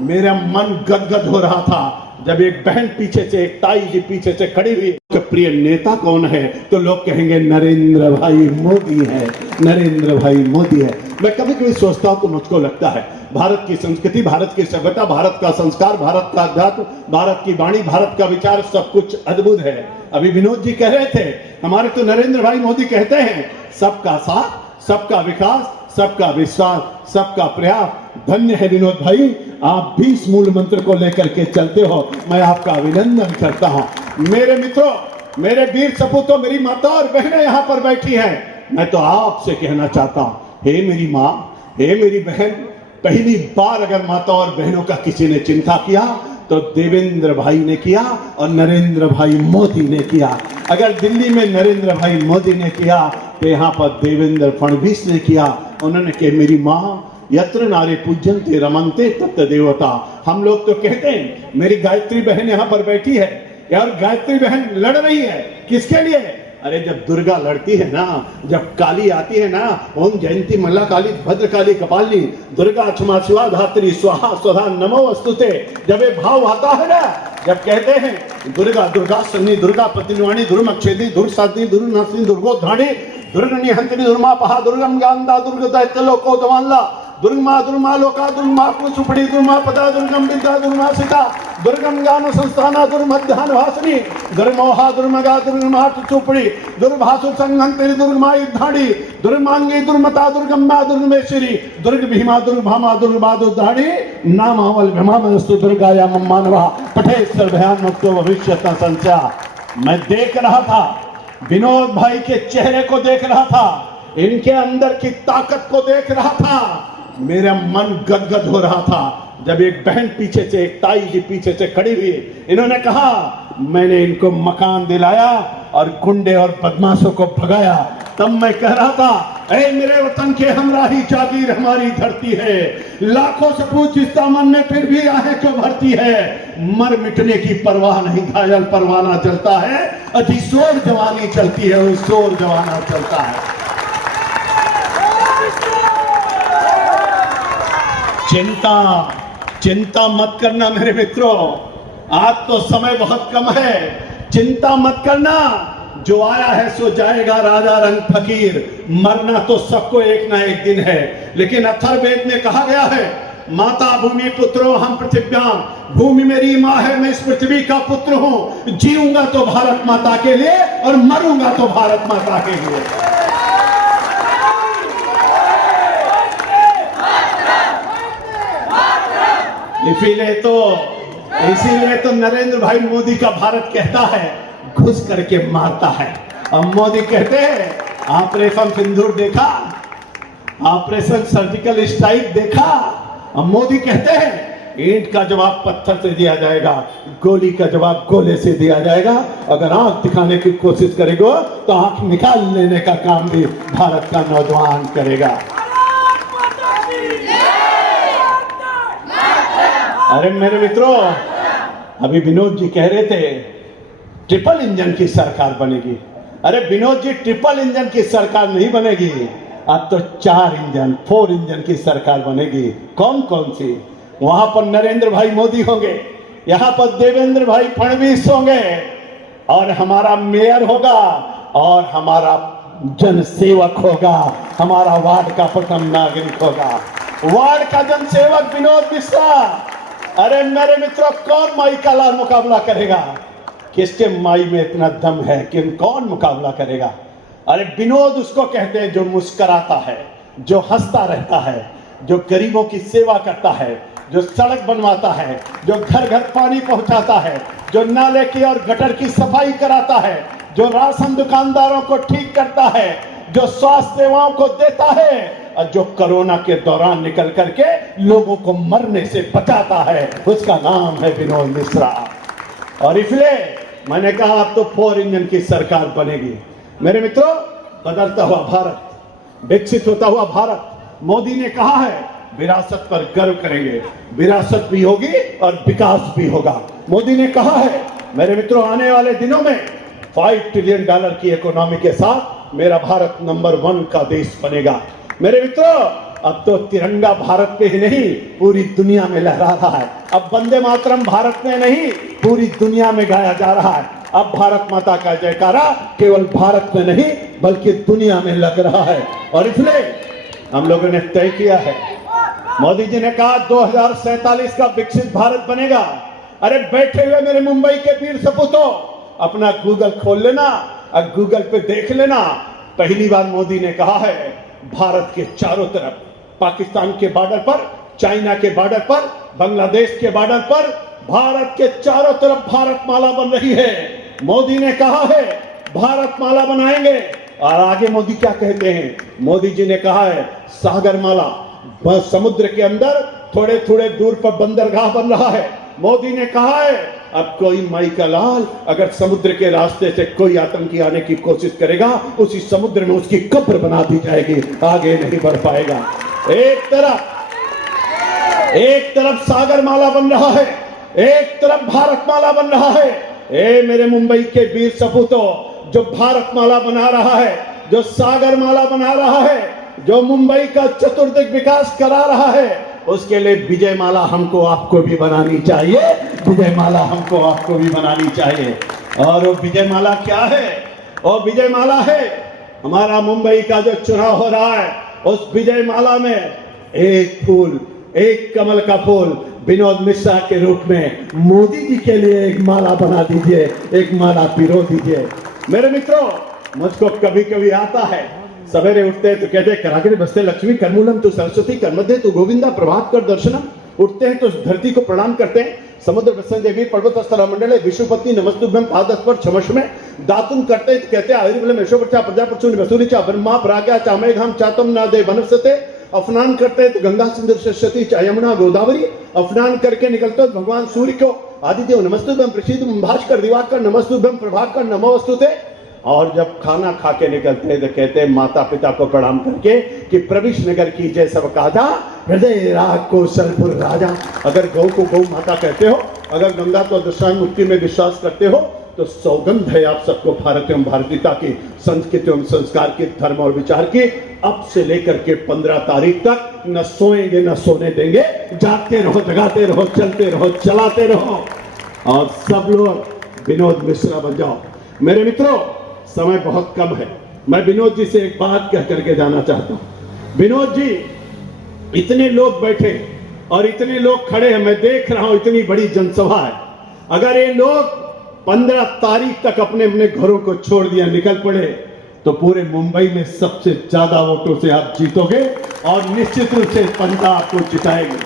मेरा मन गदगद हो रहा था। जब एक बहन पीछे से, एक ताई जी पीछे से खड़ी हुई, तो प्रिय नेता कौन है? तो लोग कहेंगे नरेंद्र भाई मोदी है, नरेंद्र भाई मोदी है। मैं कभी कभी सोचता हूं तो मुझको लगता है भारत की संस्कृति, भारत की सभ्यता, भारत का संस्कार, भारत का अध्यात्म, भारत की वाणी, भारत का विचार, सब कुछ अद्भुत है। अभी विनोद जी कह रहे थे, हमारे तो नरेंद्र भाई मोदी कहते हैं, सबका साथ, सबका विकास, सबका विश्वास, सबका प्रयास। धन्य है विनोद भाई, आप भी इस मूल मंत्र को लेकर के चलते हो, मैं आपका अभिनंदन करता हूं। मेरे मित्रों, मेरे वीर सपूतों, मेरी माता और बहनें यहाँ पर बैठी हैं, मैं तो आपसे कहना चाहता हूं, हे मेरी माँ, हे मेरी बहन, पहली बार अगर माता और बहनों का किसी ने चिंता किया तो देवेंद्र भाई ने किया और नरेंद्र भाई मोदी ने किया। अगर दिल्ली में नरेंद्र भाई मोदी ने किया तो यहाँ पर देवेंद्र फडणवीस ने किया। उन्होंने कहा, मेरी माँ, यत्र नारे पूज्यन्ते रमन्ते तत्र देवता। हम लोग तो कहते हैं, मेरी गायत्री बहन यहाँ पर बैठी है यार, गायत्री बहन लड़ रही है, किसके लिए? अरे जब दुर्गा लड़ती है ना, जब काली आती है ना, ओम जयंती मल्ला काली भद्र काली कपालिनी दुर्गा क्षमा शिवा धात्री स्वाहा स्वधा नमो वस्तुते, जब ये भाव आता है ना, जब कहते हैं दुर्गा दुर्गा सन्नी दुर्गा प्रतिनिवाणी दुर्मक्षेदी दुर्साधनी दुर्नाशिनी दुर्गोद्धाणी दुर्गनी हंतनी दुर्मापहा दुर्गम गांधा दुर्ग दैत्य लोको दवानला दुर्मा दुर्मा लोका दुर्मा सुपड़ी दुर्मा पदा दुर्गम विद्या दुर्मा सिता दुर्गम ज्ञान संस्थाना दुर्मध्यान भासनी दुर्मोहा दुर्मगा दुर्मा चुपड़ी दुर्भासु संघंतरी दुर्मा युद्धाड़ी दुर्मांगी दुर्मता दुर्गम्मा दुर्गमेश्वरी दुर्ग भीमा दुर्भामा दुर्गा दुर्धाड़ी नामावल भीमामस्तु दुर्गाया मम्मानवा पठे सर्वभयान मुक्तो भविष्यत संचा। मैं देख रहा था, विनोद भाई के चेहरे को देख रहा था, इनके अंदर की ताकत को देख रहा था, मेरा मन गदगद हो रहा था। जब एक बहन पीछे से, एक ताई जी पीछे से खड़ी हुई, इन्होंने कहा, मैंने इनको मकान दिलाया और गुंडे और बदमाशों को भगाया। तब मैं कह रहा था, ऐ मेरे वतन के हमराही जागीर हमारी धरती है, लाखों सपूत जिस दामन में फिर भी आहें क्यों भरती है, मर मिटने की परवाह नहीं, घायल परवाना चलता है, अधिशोर जवानी चलती है, वो शोर जवाना चलता है। चिंता मत करना मेरे मित्रों, आज तो समय बहुत कम है, चिंता मत करना, जो आया है सो जाएगा, राजा रंग फकीर, मरना तो सबको एक ना एक दिन है। लेकिन अथर्ववेद में कहा गया है, माता भूमि पुत्रो हम पृथिव्याम, भूमि मेरी माँ है, मैं इस पृथ्वी का पुत्र हूं, जीऊंगा तो भारत माता के लिए और मरूंगा तो भारत माता के लिए। इसीलिए तो नरेंद्र भाई मोदी का भारत कहता है, घुस करके मारता है। अब मोदी कहते हैं, ऑपरेशन सिंदूर देखा, ऑपरेशन सर्जिकल स्ट्राइक देखा। अब मोदी कहते हैं, ईंट का जवाब पत्थर से दिया जाएगा, गोली का जवाब गोले से दिया जाएगा। अगर आंख दिखाने की कोशिश करेगा तो आंख निकाल लेने का काम भी भारत का नौजवान करेगा। अरे मेरे मित्रों, अभी विनोद जी कह रहे थे ट्रिपल इंजन की सरकार बनेगी। अरे विनोद जी, ट्रिपल इंजन की सरकार नहीं बनेगी, अब तो 4 इंजन की सरकार बनेगी। कौन कौन सी? वहां पर नरेंद्र भाई मोदी होंगे, यहां पर देवेंद्र भाई फडणवीस होंगे, और हमारा मेयर होगा, और हमारा जनसेवक होगा, हमारा वार्ड का प्रथम नागरिक होगा, वार्ड का जनसेवक विनोद मिश्रा। अरे मेरे मित्रों, कौन माई का लाल मुकाबला करेगा? किसके माई में इतना दम है कि कौन मुकाबला करेगा? अरे विनोद उसको कहते हैं जो मुस्कुराता है, जो हंसता रहता है, जो गरीबों की सेवा करता है, जो सड़क बनवाता है, जो घर घर पानी पहुंचाता है, जो नाले की और गटर की सफाई कराता है, जो राशन दुकानदारों को ठीक करता है, जो स्वास्थ्य सेवाओं को देता है, और जो कोरोना के दौरान निकल करके लोगों को मरने से बचाता है, उसका नाम है विनोद मिश्रा। और इसलिए मैंने कहा अब तो 4 इंजन की सरकार बनेगी। मेरे मित्रों, बदलता हुआ भारत, विकसित होता हुआ भारत, मोदी ने कहा है विरासत पर गर्व करेंगे, विरासत भी होगी और विकास भी होगा। मोदी ने कहा है मेरे मित्रों, आने वाले दिनों में $5 ट्रिलियन की इकोनॉमी के साथ मेरा भारत नंबर 1 का देश बनेगा। मेरे मित्रों, अब तो तिरंगा भारत पे ही नहीं पूरी दुनिया में लहरा रहा है। अब वंदे मातरम भारत में नहीं पूरी दुनिया में गाया जा रहा है। अब भारत माता का जयकारा केवल भारत में नहीं बल्कि दुनिया में लग रहा है। और इसलिए हम लोगों ने तय किया है, मोदी जी ने कहा 2047 का विकसित भारत बनेगा। अरे बैठे हुए मेरे मुंबई के वीर सपूतों, अपना गूगल खोल लेना और गूगल पे देख लेना। पहली बार मोदी ने कहा है भारत के चारों तरफ, पाकिस्तान के बॉर्डर पर, चाइना के बॉर्डर पर, बांग्लादेश के बॉर्डर पर, भारत के चारों तरफ भारत माला बन रही है। मोदी ने कहा है भारत माला बनाएंगे। और आगे मोदी क्या कहते हैं? मोदी जी ने कहा है सागर माला, समुद्र के अंदर थोड़े थोड़े दूर पर बंदरगाह बन रहा है। मोदी ने कहा है अब कोई माई का लाल अगर समुद्र के रास्ते से कोई आतंकी आने की कोशिश करेगा, उसी समुद्र में उसकी कब्र बना दी जाएगी, आगे नहीं बढ़ पाएगा। एक तरफ सागर माला बन रहा है, एक तरफ भारत माला बन रहा है। ए मेरे मुंबई के वीर सपूतों, जो भारत माला बना रहा है, जो सागर माला बना रहा है, जो मुंबई का चतुर्दिक विकास करा रहा है, उसके लिए विजय माला हमको आपको भी बनानी चाहिए। विजय माला हमको आपको भी बनानी चाहिए। और वो विजय माला क्या है? वो विजय माला है हमारा मुंबई का जो चुनाव हो रहा है, उस विजय माला में एक फूल, एक कमल का फूल विनोद मिश्रा के रूप में मोदी जी के लिए एक माला बना दीजिए, एक माला पिरो दीजिए। मेरे मित्रों, मुझको कभी कभी आता है, सवेरे उठते तो कहते कराग्रे बसते लक्ष्मी करमूलम तू सरस्वती कर्मध्य तू गोविंदा प्रभात कर दर्शनम। उठते हैं तो धरती को प्रणाम करते हैं, समुद्र बसन देवी पर्वत स्थल मंडले विश्वपति नमस्तुभ्यम पादस्पर क्षमस्व में दातुम करते हैं तो कहते हैं आयुर्बलम यशोपचा प्रजापति निवसुरी चा ब्रह्मा प्राज्ञा चामेघम चातम नादे वनस्पते। स्नान करते हैं तो गंगा सिंधु सरस्वती चा यमुना गोदावरी। स्नान करके निकलते हो भगवान सूर्य को आदित्य नमस्तुभ्यम प्रसिद्ध भास्कर दिवाकर नमस्तुभ्यम प्रभाकर नमोस्तुते। और जब खाना खा के निकलते हैं तो कहते हैं माता पिता को प्रणाम करके कि प्रविश नगर की जय सब काजा हृदय राग कौशलपुर राजा। अगर गौ को गौ माता कहते हो, अगर गंगा तो दशांग मुक्ति में विश्वास करते हो, तो सौगंध है आप सबको भारत एवं भारतीयता की, संस्कृति एवं संस्कार की, धर्म और विचार की। अब से लेकर के 15 तारीख तक न सोएंगे न सोने देंगे, जागते रहो, जगाते रहो, चलते रहो, चलाते रहो और सब लोग विनोद मिश्रा बन जाओ। मेरे मित्रों, समय बहुत कम है, मैं विनोद जी से एक बात कह करके जाना चाहता हूं। विनोद जी, इतने लोग बैठे और इतने लोग खड़े हैं, मैं देख रहा हूं इतनी बड़ी जनसभा है। अगर ये लोग 15 तारीख तक अपने अपने घरों को छोड़ दिया, निकल पड़े, तो पूरे मुंबई में सबसे ज्यादा वोटों से आप जीतोगे और निश्चित रूप से पंजा आपको जिताएंगे।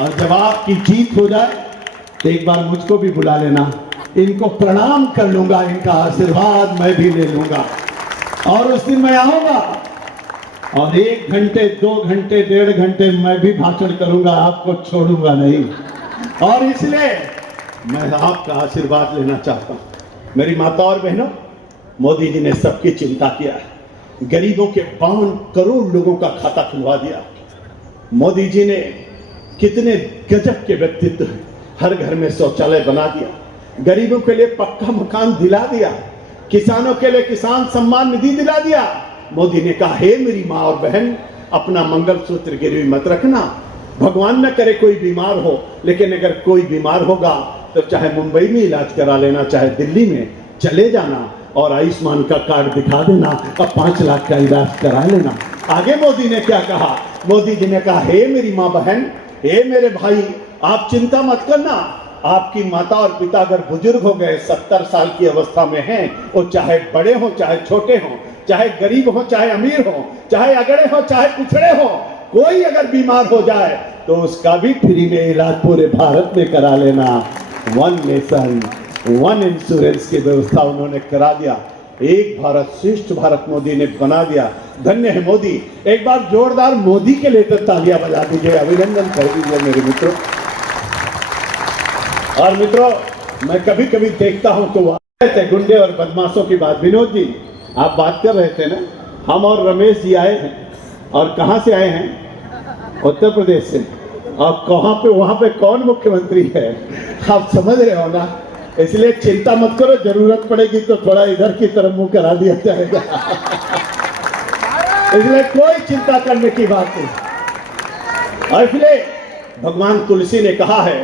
और जब आपकी जीत हो जाए तो एक बार मुझको भी बुला लेना, इनको प्रणाम कर लूंगा, इनका आशीर्वाद मैं भी ले लूंगा। और उस दिन मैं आऊंगा और 1 घंटे 2 घंटे 1.5 घंटे मैं भी भाषण करूंगा, आपको छोड़ूंगा नहीं। और इसलिए मैं आपका आशीर्वाद लेना चाहता हूं। मेरी माता और बहनों, मोदी जी ने सबकी चिंता किया है, गरीबों के 52 करोड़ लोगों का खाता खुलवा दिया। मोदी जी ने कितने गजब के व्यक्तित्व हैं, हर घर में शौचालय बना दिया, गरीबों के लिए पक्का मकान दिला दिया, किसानों के लिए किसान सम्मान निधि दिला दिया, मोदी ने कहा, हे मेरी माँ और बहन, अपना मंगलसूत्र गिरवी मत रखना। भगवान न करे कोई बीमार हो, लेकिन अगर कोई बीमार होगा तो चाहे मुंबई में इलाज करा लेना, चाहे दिल्ली में चले जाना और आयुष्मान का कार्ड दिखा देना और 5 लाख का इलाज करा लेना। आगे मोदी ने क्या कहा? मोदी जी ने कहा, हे मेरी माँ बहन, हे मेरे भाई, आप चिंता मत करना। आपकी माता और पिता अगर बुजुर्ग हो गए, 70 साल की अवस्था में हैं, वो चाहे बड़े हो चाहे छोटे हो, चाहे गरीब हो चाहे अमीर हो, चाहे अगड़े हो चाहे पिछड़े हो, कोई अगर बीमार हो जाए तो उसका भी फ्री में इलाज पूरे भारत में करा लेना। 1 नेशन 1 इंश्योरेंस की व्यवस्था उन्होंने करा दिया। एक भारत श्रेष्ठ भारत मोदी ने बना दिया। धन्य है मोदी। एक बार जोरदार मोदी के लिए तो तालियां बजा दीजिए, अभिनंदन कर दीजिए मेरे मित्रों। और मित्रों, मैं कभी कभी देखता हूं तो थे गुंडे और बदमाशों की बात। विनोद जी, आप बात कर रहे थे ना, हम और रमेश जी आए हैं, और कहां से आए हैं? उत्तर प्रदेश से। और कहां पे, वहां पे कौन मुख्यमंत्री है आप समझ रहे हो ना, इसलिए चिंता मत करो, जरूरत पड़ेगी तो थोड़ा इधर की तरफ मुंह करा दिया जाएगा। इसलिए कोई चिंता करने की बात नहीं। और इसलिए भगवान तुलसी ने कहा है,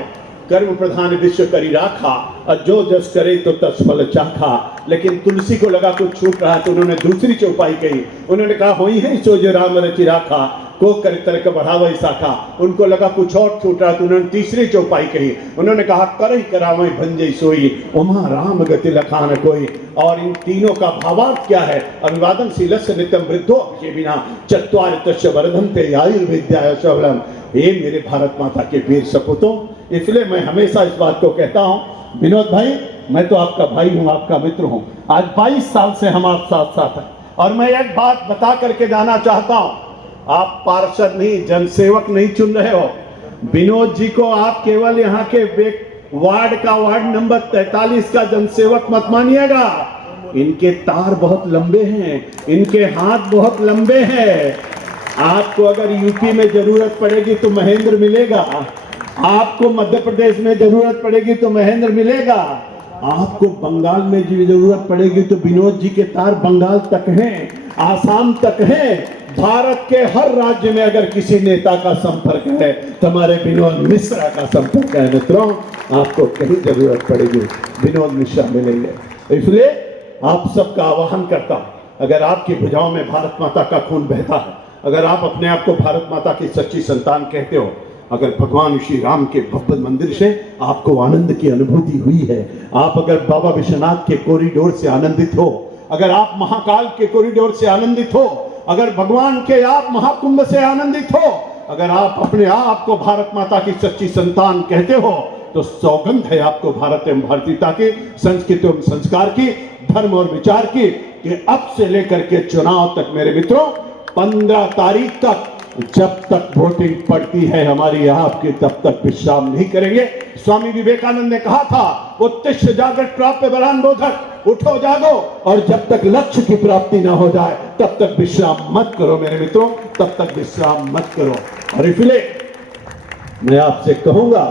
कर्म प्रधान विश्व करी राखा, और जो जस करे तो तस फल चाखा। लेकिन तुलसी को लगा कुछ छूट रहा, तो उन्होंने दूसरी चौपाई कही। उन्होंने कहा, होई है सो जो राम रचि राखा, को कर तरक बढ़ावई शाखा। उनको लगा कुछ और छूट रहा, तो उन्होंने तीसरी चौपाई कही। उन्होंने कहा, करई करावई भंजई सोई, उमा राम गति लखान कोई। और इन तीनों का भावार्थ क्या है? अभिवादन शीलस्य नित्यम वृद्धो के बिना चत्वार तस्य वर्धन्ते आयुर्विद्या शबलम। हे मेरे भारत माता के वीर सपूतों, इसलिए मैं हमेशा इस बात को कहता हूं, विनोद भाई, मैं तो आपका भाई हूं, आपका मित्र हूं। आज 22 साल से हम आप साथ साथ हैं, और मैं एक बात बता करके जाना चाहता हूं, आप पार्षद नहीं, जनसेवक नहीं चुन रहे हो। विनोद जी को आप केवल यहाँ के वार्ड का वार्ड नंबर 43 का जनसेवक मत मानिएगा। इनके तार बहुत लंबे हैं, इनके हाथ बहुत लंबे हैं। आपको अगर यूपी में जरूरत पड़ेगी तो महेंद्र मिलेगा, आपको मध्य प्रदेश में जरूरत पड़ेगी तो महेंद्र मिलेगा, आपको बंगाल में जरूरत पड़ेगी तो विनोद जी के तार बंगाल तक हैं, आसाम तक हैं। भारत के हर राज्य में अगर किसी नेता का संपर्क है तो हमारे विनोद मिश्रा का संपर्क है। मित्रों, आपको कहीं जरूरत पड़ेगी, विनोद मिश्रा मिलेंगे। इसलिए आप सबका आह्वान करता हूं, अगर आपकी भुजाओं में भारत माता का खून बहता है, अगर आप अपने आप को भारत माता की सच्ची संतान कहते हो, अगर भगवान श्री राम के भव्य मंदिर से आपको आनंद की अनुभूति हुई है, आप अगर बाबा विश्वनाथ के कॉरिडोर से आनंदित हो, अगर आप महाकाल के कॉरिडोर से आनंदित हो, अगर भगवान के आप महाकुंभ से आनंदित हो, अगर आप अपने आप को भारत माता की सच्ची संतान कहते हो, तो सौगंध है आपको भारत एवं भारतीयता की, संस्कृति एवं संस्कार की, धर्म और विचार की, कि अब से लेकर के चुनाव तक मेरे मित्रों, 15 तारीख तक जब तक वोटिंग पड़ती है हमारी आपकी, तब तक विश्राम नहीं करेंगे। स्वामी विवेकानंद ने कहा था, उत्तिष्ठ जागृत प्राप्य बलान बोधक, उठो जागो, और जब तक लक्ष्य की प्राप्ति ना हो जाए तब तक विश्राम मत करो मेरे मित्रों, तब तक विश्राम मत करो। और इसलिए मैं आपसे कहूंगा,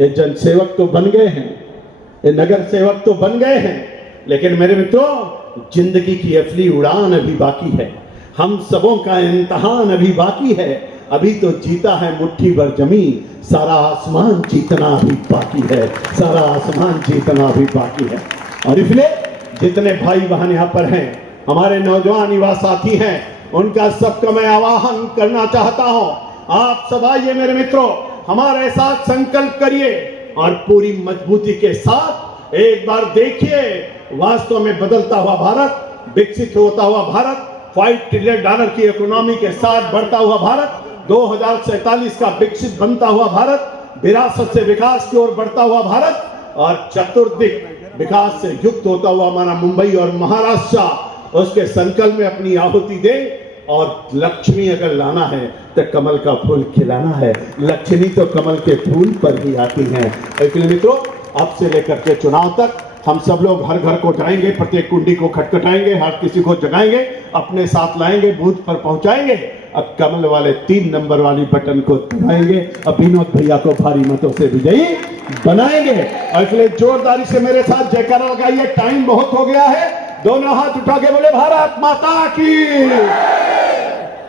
ये जनसेवक तो बन गए हैं, ये नगर सेवक तो बन गए हैं, लेकिन मेरे मित्रों, जिंदगी की असली उड़ान अभी बाकी है, हम सबों का इम्तिहान अभी बाकी है। अभी तो जीता है मुट्ठी भर जमीन, सारा आसमान जीतना अभी बाकी है, सारा आसमान जीतना अभी बाकी है। और इसलिए जितने भाई बहन यहाँ पर हैं, हमारे नौजवान युवा साथी हैं, उनका सबका मैं आह्वान करना चाहता हूँ, आप सब आइए मेरे मित्रों, हमारे साथ संकल्प करिए और पूरी मजबूती के साथ एक बार देखिए, वास्तव में बदलता हुआ भारत, विकसित होता हुआ भारत, $5 ट्रिलियन की इकोनॉमी के साथ बढ़ता हुआ भारत, 2047 का विकसित बनता हुआ भारत, विरासत से विकास की ओर बढ़ता हुआ भारत, और चतुर्दिक विकास से युक्त होता हुआ हमारा मुंबई और महाराष्ट्र, उसके संकल्प में अपनी आहुति दे। और लक्ष्मी अगर लाना है तो कमल का फूल खिलाना है, लक्ष्मी तो कमल के फूल पर ही आती है। इसलिए मित्रों, अब से लेकर के चुनाव तक हम सब लोग हर घर को जाएंगे, प्रत्येक कुंडी को खटखटाएंगे, हर किसी को जगाएंगे, अपने साथ लाएंगे, बूथ पर पहुंचाएंगे, अब कमल वाले 3 नंबर वाली बटन को दबाएंगे, अब विनोद भैया को भारी मतों से विजयी बनाएंगे। और इसलिए जोरदारी से मेरे साथ जयकारा लगाइए। टाइम बहुत हो गया है, दोनों हाथ उठा के बोले भारत माता की।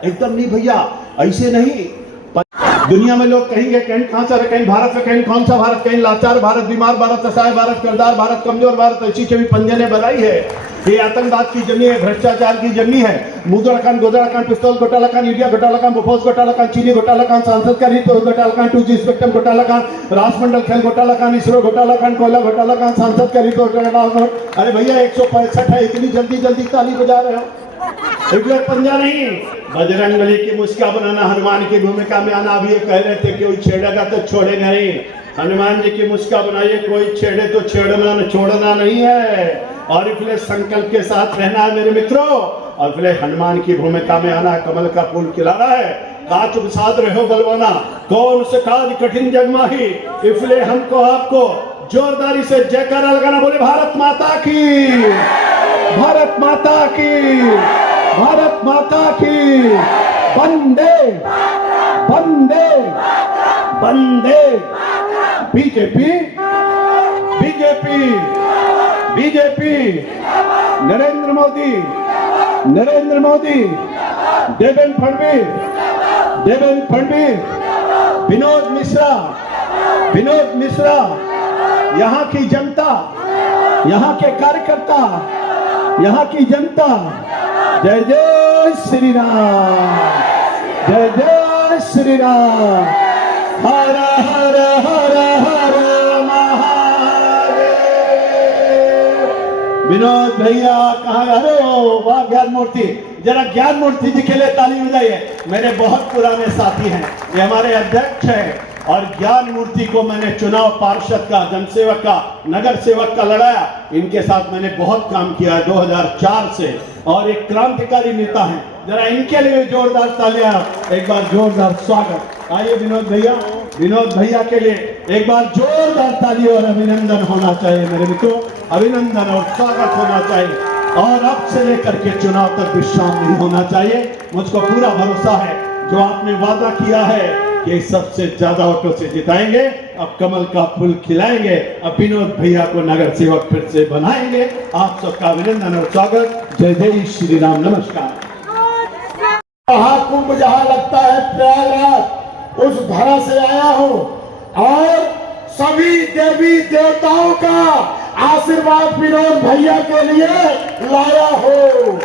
एकदम नहीं भैया, ऐसे नहीं। दुनिया में लोग कहेंगे कहीं कहां से, कहीं भारत में, कहीं कौन सा भारत, कहीं लाचार भारत, बीमार भारत, असहाय भारत, करदार भारत, कमजोर भारत, ऐसी के भी पंजे ने बनाई है। ये आतंकवाद की जमी है, भ्रष्टाचार की जमी है। मुद्राकांड, गोदराकांड, पिस्तौल घोटाला कांड, इंडिया घोटाला कांड, बोफोर्स घोटाला कांड, चीनी घोटाला कांड, सांसद का रीत घोटाला कांड, 2G स्पेक्ट्रम घोटाला कांड, राष्ट्रमंडल खेल घोटाला कांड, इसरो घोटाला कांड, कोयला घोटाला कांड, सांसद का रीत घोटाला कांड। अरे भैया 165 है, इतनी जल्दी जल्दी ताली बजा रहे हो। एक लोग पंजा नहीं, बजरंगबली की मुस्का बनाना, हनुमान की भूमिका में आना। अभी ये कह रहे थे कि कोई छेड़ेगा तो छोड़ेगा नहीं। हनुमान जी की मुस्का बनाइए, कोई छेड़े तो छेड़ना छोड़ना नहीं है। और इसलिए संकल्प के साथ रहना है मेरे मित्रों। और इसलिए हनुमान की भूमिका में आना, कमल का फूल खिलाना है। काच साध रहे हो बलवाना, कौन से काज कठिन जगमाही। इसलिए हमको आपको जोरदारी से जयकारा लगाना, बोले भारत माता की, भारत माता की, भारत माता की। वंदे वंदे वंदे। BJP BJP BJP, Narendra Modi, Narendra Modi, Devendra Fadnavis, Devendra Fadnavis, Vinod Mishra, Vinod Mishra. यहाँ की जनता, यहाँ के कार्यकर्ता, यहाँ की जनता, जय जय श्री राम, जय जय श्री राम। हर हर हर हर महादेव। विनोद भैया कहाँ? अरे वाह, ज्ञान मूर्ति, जरा ज्ञान मूर्ति जी के लिए ताली बजाइए। मेरे बहुत पुराने साथी हैं, ये हमारे अध्यक्ष हैं। और ज्ञान मूर्ति को मैंने चुनाव पार्षद का, जनसेवक का, नगर सेवक का लड़ाया। इनके साथ मैंने बहुत काम किया है 2004 से, और एक क्रांतिकारी नेता हैं। जरा इनके लिए जोरदार तालियां, एक बार जोरदार स्वागत। आइए विनोद भैया, विनोद भैया के लिए एक बार जोरदार ताली और अभिनंदन होना चाहिए मेरे मित्रों, अभिनंदन और स्वागत होना चाहिए। और अब से लेकर के चुनाव तक विश्राम नहीं होना चाहिए। मुझको पूरा भरोसा है, जो आपने वादा किया है कि सबसे ज्यादा वोटों से जिताएंगे, अब कमल का फूल खिलाएंगे, अब विनोद भैया को नगर सेवक फिर से बनाएंगे। आप सबका अभिनंदन और स्वागत। जय जय श्री राम, नमस्कार। महाकुंभ जहाँ लगता है प्रयागराज, उस धरा से आया हूँ और सभी देवी देवताओं का आशीर्वाद विनोद भैया के लिए लाया हूँ।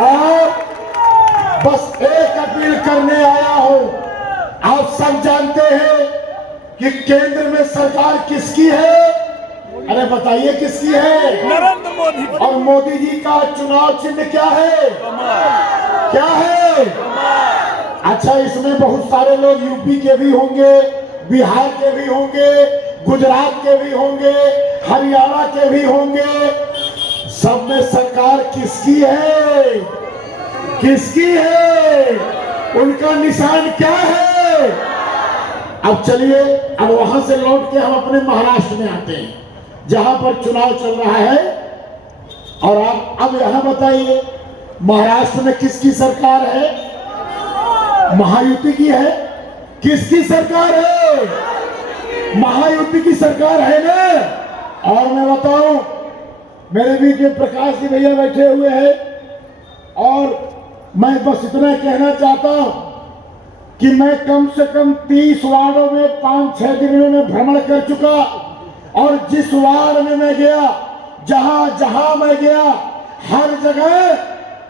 और बस एक अपील करने आया हूँ। आप सब जानते हैं कि केंद्र में सरकार किसकी है? अरे बताइए किसकी है? नरेंद्र मोदी। और मोदी जी का चुनाव चिन्ह क्या है? क्या है? अच्छा, इसमें बहुत सारे लोग यूपी के भी होंगे, बिहार के भी होंगे, गुजरात के भी होंगे, हरियाणा के भी होंगे। सब में सरकार किसकी है? किसकी है? उनका निशान क्या है? अब चलिए, अब वहां से लौट के हम अपने महाराष्ट्र में आते हैं, जहां पर चुनाव चल रहा है। और आप अब यहां बताइए, महाराष्ट्र में किसकी सरकार है? महायुति की है। किसकी सरकार है? महायुति की सरकार है ना। और मैं बताऊं, मेरे बीच में प्रकाश जी भैया बैठे हुए हैं, और मैं बस इतना कहना चाहता हूं कि मैं कम से कम 30 वार्डों में 5-6 दिन में मैं भ्रमण कर चुका। और जिस वार्ड में मैं गया, जहां जहां मैं गया, हर जगह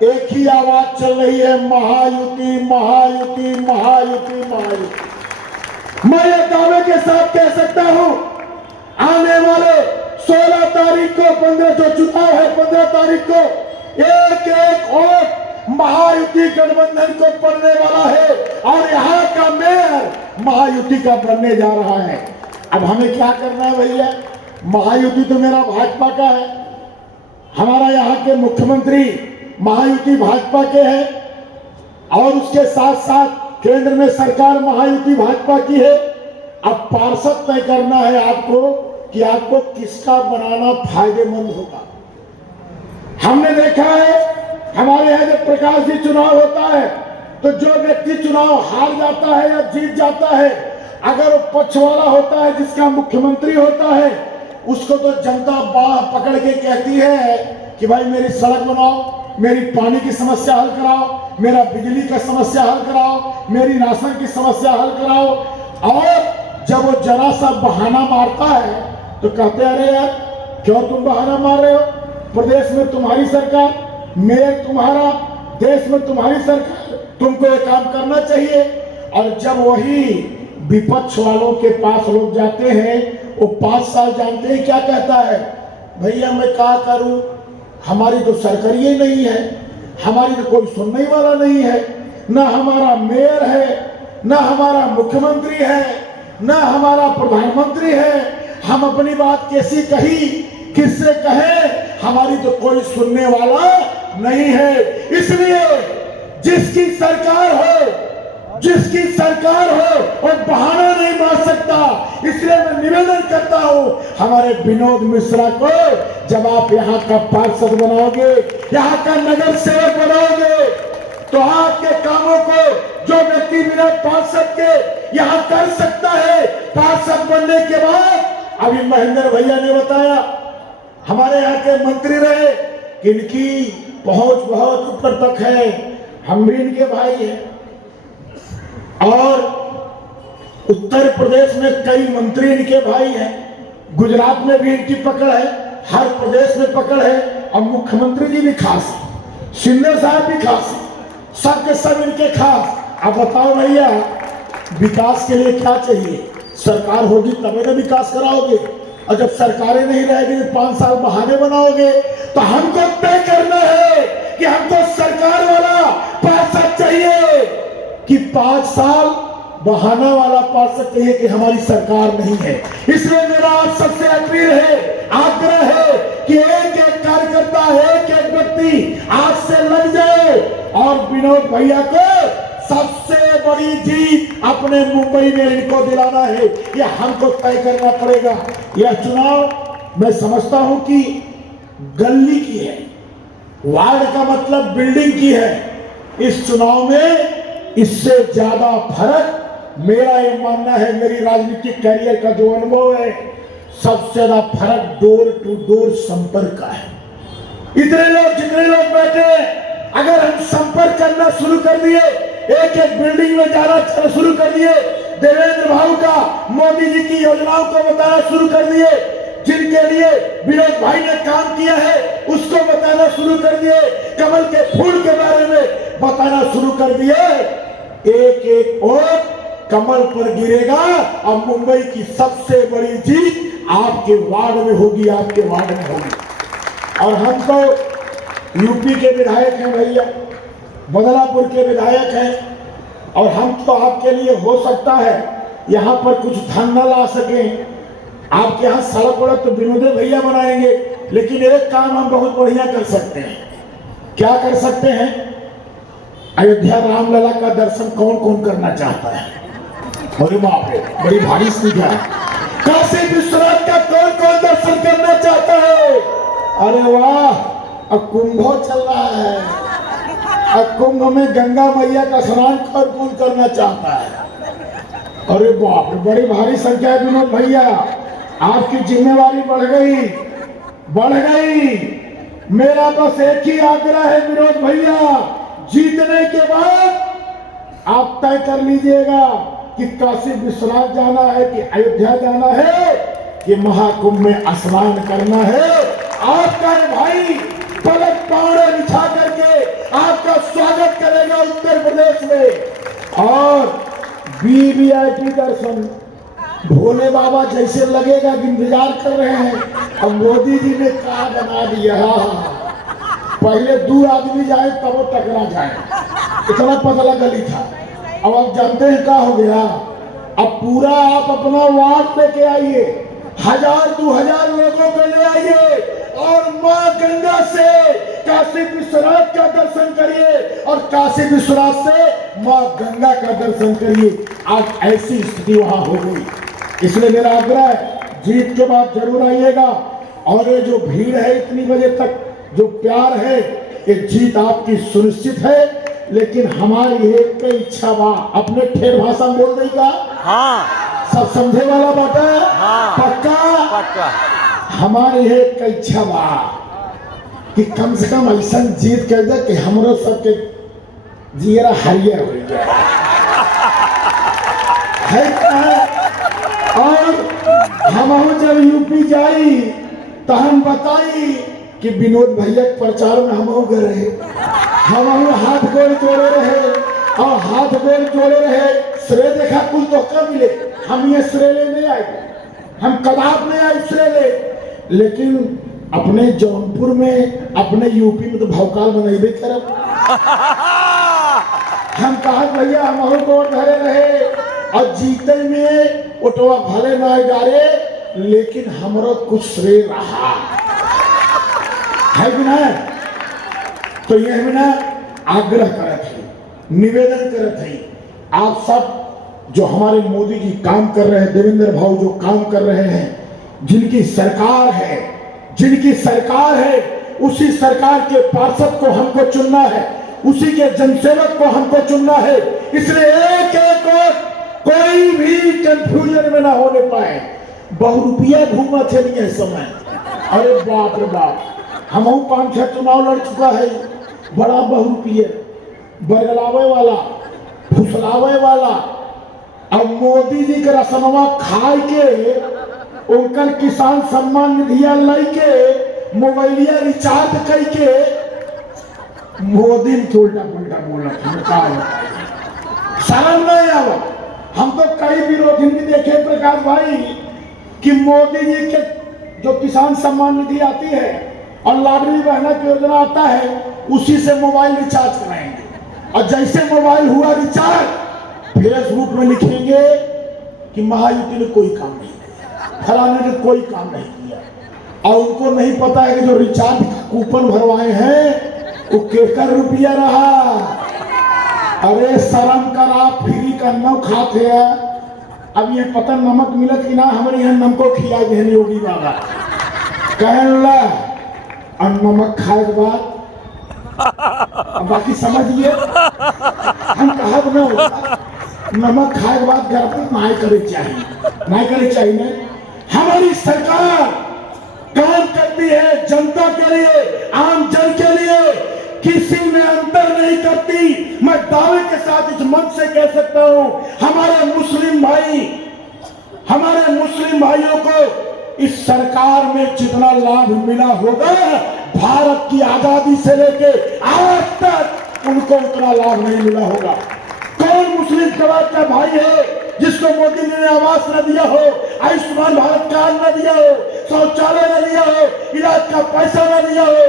एक ही आवाज चल रही है, महायुति महायुति महायुति महायुति। मैं ये दावे के साथ कह सकता हूं, आने वाले 16 तारीख को, 15 जो चुनाव है, 15 तारीख को एक एक वोट महायुति गठबंधन को पड़ने वाला है। और यहाँ का मेयर महायुति का बनने जा रहा है। अब हमें क्या करना है भैया? महायुति तो मेरा भाजपा का है, हमारा यहाँ के मुख्यमंत्री महायुति भाजपा के हैं, और उसके साथ साथ केंद्र में सरकार महायुति भाजपा की है। अब पार्षद तय करना है आपको कि आपको किसका बनाना फायदेमंद होगा। हमने देखा है, हमारे यहाँ जब प्रकाश जी चुनाव होता है तो जो व्यक्ति चुनाव हार जाता है या जीत जाता है, अगर वो पक्ष वाला होता है, जिसका मुख्यमंत्री होता है, उसको तो जनता बाह पकड़ के कहती है कि भाई मेरी सड़क बनाओ, मेरी पानी की समस्या हल कराओ, मेरा बिजली का समस्या हल कराओ, मेरी राशन की समस्या हल कराओ। और जब वो जरा सा बहाना मारता है तो कहते हैं अरे यार क्यों तुम बहाना मार रहे हो, प्रदेश में तुम्हारी सरकार, मेयर तुम्हारा, देश में तुम्हारी सरकार, तुमको ये काम करना चाहिए। और जब वही विपक्ष वालों के पास लोग जाते हैं, वो 5 साल जानते हैं क्या कहता है, भैया मैं क्या करूं, हमारी तो सरकार ही नहीं है, हमारी तो कोई सुनने वाला नहीं है, ना हमारा मेयर है, ना हमारा मुख्यमंत्री है, ना हमारा प्रधानमंत्री है, हम अपनी बात कैसी कही, किससे कहें, हमारी तो कोई सुनने वाला नहीं है। इसलिए जिसकी सरकार हो और बहाना नहीं मार सकता, इसलिए मैं निवेदन करता हूं हमारे विनोद मिश्रा को, जब आप यहाँ का पार्षद बनाओगे, यहाँ का नगर सेवक बनाओगे, तो आपके कामों को जो व्यक्ति बिना पार्षद के यहाँ कर सकता है, पार्षद बनने के बाद, अभी महेंद्र भैया ने बताया हमारे यहाँ के मंत्री रहे, इनकी पहुंच बहुत ऊपर तक है, हम भी इनके भाई हैं। और उत्तर प्रदेश में कई मंत्री इनके भाई हैं, गुजरात में भी इनकी पकड़ है, हर प्रदेश में पकड़ है, और मुख्यमंत्री जी भी खास है, शिंदे साहब भी खास है, सबके सब इनके खास। अब बताओ भैया विकास के लिए क्या चाहिए, सरकार होगी तभी ना विकास कराओगे, और जब सरकारें नहीं रहेगी 5 साल बहाने बनाओगे, तो हमको तय करना है कि हमको सरकार वाला पार्षद चाहिए कि 5 साल बहाना वाला पार्षद चाहिए कि हमारी सरकार नहीं है। इसलिए मेरा आप सबसे अपील है, आग्रह है कि एक एक कार्यकर्ता, एक एक व्यक्ति आज से लग जाए और विनोद भैया को सबसे बड़ी जीत अपने मुंबई में इनको दिलाना है, यह हमको तय करना पड़ेगा। यह चुनाव मैं समझता हूं कि गली की है, वार्ड का मतलब बिल्डिंग की है। इस चुनाव में इससे ज्यादा फर्क, मेरा ये मानना है, मेरी राजनीतिक कैरियर का जो अनुभव है, सबसे ज्यादा फर्क डोर टू डोर संपर्क का है। इतने लोग जितने लोग बैठे, अगर हम संपर्क करना शुरू कर दिए, एक एक बिल्डिंग में जाना शुरू कर दिए, देवेंद्र भाऊ का, मोदी जी की योजनाओं को बताना शुरू कर दिए, जिनके लिए विनोद भाई ने काम किया है उसको बताना शुरू कर दिए, कमल के फूल के बारे में बताना शुरू कर दिए, एक एक वोट कमल पर गिरेगा और मुंबई की सबसे बड़ी जीत आपके वार्ड में होगी, आपके वार्ड में होगी। और हम तो यूपी के विधायक हैं भैया, बदलापुर के विधायक हैं, और हम तो आपके लिए हो सकता है यहाँ पर कुछ धन न ला सके, आपके यहाँ सड़क वड़क तो विनोदे भैया बनाएंगे, लेकिन एक काम हम बहुत बढ़िया कर सकते हैं। क्या कर सकते हैं? अयोध्या रामलला का दर्शन कौन कौन करना चाहता है? अरे बाप रे, बड़ी भारी संख्या है। काशी विश्वनाथ का कौन कौन दर्शन करना चाहता है? अरे वाह, अब कुंभ चल रहा है, अब कुंभ में गंगा मैया का स्नान कौन करना चाहता है? अरे बाप रे, बड़ी भारी संख्या है विनोद भैया, आपकी जिम्मेवारी बढ़ गई। मेरा बस एक ही आग्रह है विनोद भैया, जीतने के बाद आप तय कर लीजिएगा कि काशी विश्वनाथ जाना है कि अयोध्या जाना है कि महाकुंभ में स्नान करना है। आपका भाई पलक पावड़े बिछा करके आपका स्वागत करेगा उत्तर प्रदेश में। और वीवीआईपी दर्शन भोले बाबा जैसे लगेगा कि इंतजार कर रहे हैं। अब मोदी जी ने क्या बना दिया, पहले 2 आदमी जाए तब वो टकरा जाए, इतना पतला गली था। अब आप जानते हैं क्या हो गया, अब पूरा आप अपना वार्ड लेके आइए, 1000-2000 लोगों को ले आइए और मां गंगा से काशी विश्वनाथ का दर्शन करिए और काशी विश्वनाथ से मां गंगा का दर्शन करिए। आज ऐसी स्थिति वहां हो गई, इसलिए मेरा आग्रह है जीत के बाद जरूर आइएगा। और ये जो भीड़ है इतनी बजे तक, जो प्यार है, ये जीत आपकी सुनिश्चित है। लेकिन हमारी एक इच्छा बा, अपने ठेठ भाषा में बोल देगा, हाँ सब समझे वाला बात है, हाँ पक्का हमारी एक इच्छा बा कि कम से कम ऐसा जीत कर दे कि हमरो सबके जियरा हरियर हो जाए है का? और हम जब यूपी जाई तो हम बताई कि विनोद भैया के प्रचार में हम गए रहे, हम हाथ गोड़ जोड़े रहे और हाथ गोड़ जोड़े रहे। श्रेय देखा कुछ तो कम मिले, हम ये श्रेय ले नहीं आए, हम कदाप नहीं आए श्रेय ले। लेकिन अपने जौनपुर में, अपने यूपी में तो भौकाल बनेबे करब। हम कहा भैया हम गोड़ धरे रहे और जीते में ओटवा भले ना गारे, लेकिन हमारा कुछ श्रेय रहा है कि ना। तो ये हम ना आग्रह करते हैं, निवेदन करते हैं, आप सब जो हमारे मोदी जी काम कर रहे हैं, देवेंद्र भाऊ जो काम कर रहे हैं, जिनकी सरकार है, उसी सरकार के पार्षद को हमको चुनना है, उसी के जनसेवक को हमको चुनना है। इसलिए एक एक वोट कोई भी कंफ्यूजन में ना होने पाए। बहुरुपया घूमा थे नहीं समय, अरे बाप रे बाप, हम 5-6 चुनाव लड़ चुका है, बड़ा बहुरुपया बरगलावे वाला, फुसलावे वाला। अब मोदी जी के रसमवा खाए के, उनकर किसान सम्मान निधिया लई के, मोबाइलिया रिचार्ज कई के, मोदी के उल्टा पुल्टा बोला शर्म नहीं आवा। हम तो कई विरोधी भी देखे प्रकाश भाई कि मोदी जी के जो किसान सम्मान निधि आती है और लाडली बहना की योजना आता है, उसी से मोबाइल रिचार्ज कराएंगे। और जैसे मोबाइल हुआ रिचार्ज, फेसबुक में लिखेंगे कि महायुति ने कोई काम नहीं किया, फलाने ने कोई काम नहीं किया। और उनको नहीं पता है कि जो रिचार्ज कूपन भरवाए हैं वो केकर रुपया रहा। अरे शर्म कर, आप फ्री का नमक खाते हैं। अब ये पता नमक मिलत कि ना, हमारे यहाँ नमको खिला देने योगी बाबा कहला, और नमक खाए के बाद बाकी समझिए हम कहा ना होगा, नमक खाए के बाद घर पर नहीं करे चाहिए ना। हमारी सरकार काम करती है जनता के लिए, आम जन के लिए, किसी में अंतर नहीं करती। मैं दावे के साथ इस मंच से कह सकता हूं, हमारे मुस्लिम भाइयों को इस सरकार में जितना लाभ मिला होगा, भारत की आजादी से लेके आज तक उनको उतना लाभ नहीं मिला होगा। कौन मुस्लिम समाज का भाई है जिसको मोदी ने आवास न दिया हो, आयुष्मान भारत कार्ड न दिया हो, शौचालय न दिया हो, इलाज का पैसा न दिया हो?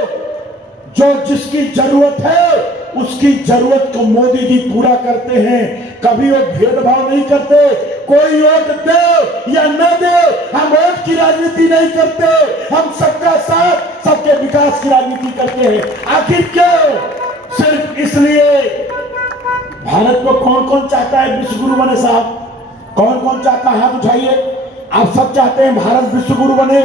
जो जिसकी जरूरत है उसकी जरूरत को मोदी जी पूरा करते हैं। कभी वो भेदभाव नहीं करते, कोई वोट दे या न दे, हम वोट की राजनीति नहीं करते, हम सबका साथ सबके विकास की राजनीति करते हैं। आखिर क्यों? सिर्फ इसलिए। भारत को कौन कौन चाहता है विश्व गुरु बने? साहब कौन कौन चाहता है? हाथ उठाइए। आप सब चाहते हैं भारत विश्व गुरु बने,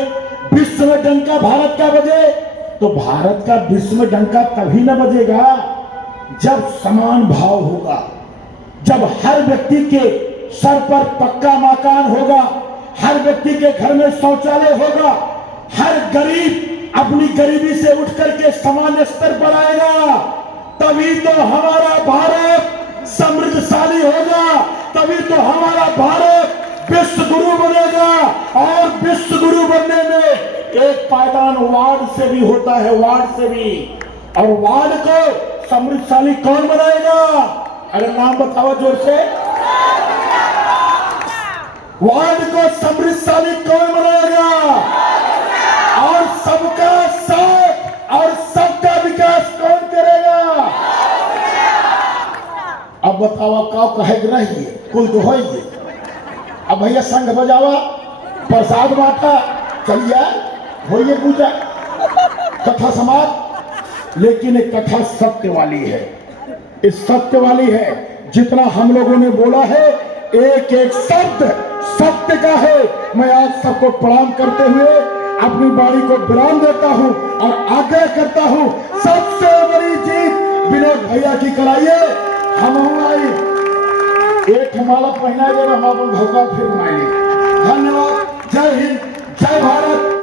विश्व में डंका भारत का बजे। तो भारत का विश्व में डंका तभी न बजेगा जब समान भाव होगा, जब हर व्यक्ति के सर पर पक्का मकान होगा, हर व्यक्ति के घर में शौचालय होगा, हर गरीब अपनी गरीबी से उठ करके समान स्तर पर आएगा, तभी तो हमारा भारत समृद्धशाली होगा, तभी तो हमारा भारत विश्व गुरु बनेगा। और विश्व गुरु बनने में एक पायदान वार्ड से भी होता है, वार्ड से भी। और वार्ड को समृद्धशाली कौन बनाएगा? अरे नाम बताओ जोर से। वार्ड को समृद्धशाली कौन बनाएगा? और सबका साथ और सबका विकास कौन करेगा? अब बताओ का कहे रहिए, कुल तो होइए। अब भैया संघ बजावा, प्रसाद बांटा, चलिए होइए पूजा, कथा समाज। लेकिन एक कथा सत्य वाली है, इस सत्य वाली है। जितना हम लोगों ने बोला है, एक एक शब्द सत्य का है। मैं आज सबको प्रणाम करते हुए अपनी बाणी को विराम देता हूं और आग्रह करता हूं, सबसे बड़ी जीत विनोद भैया की कराइए। हम आई एक माला पहना जब हम अपन भगवान फिर बनाएंगे। धन्यवाद। जय हिंद, जय भारत।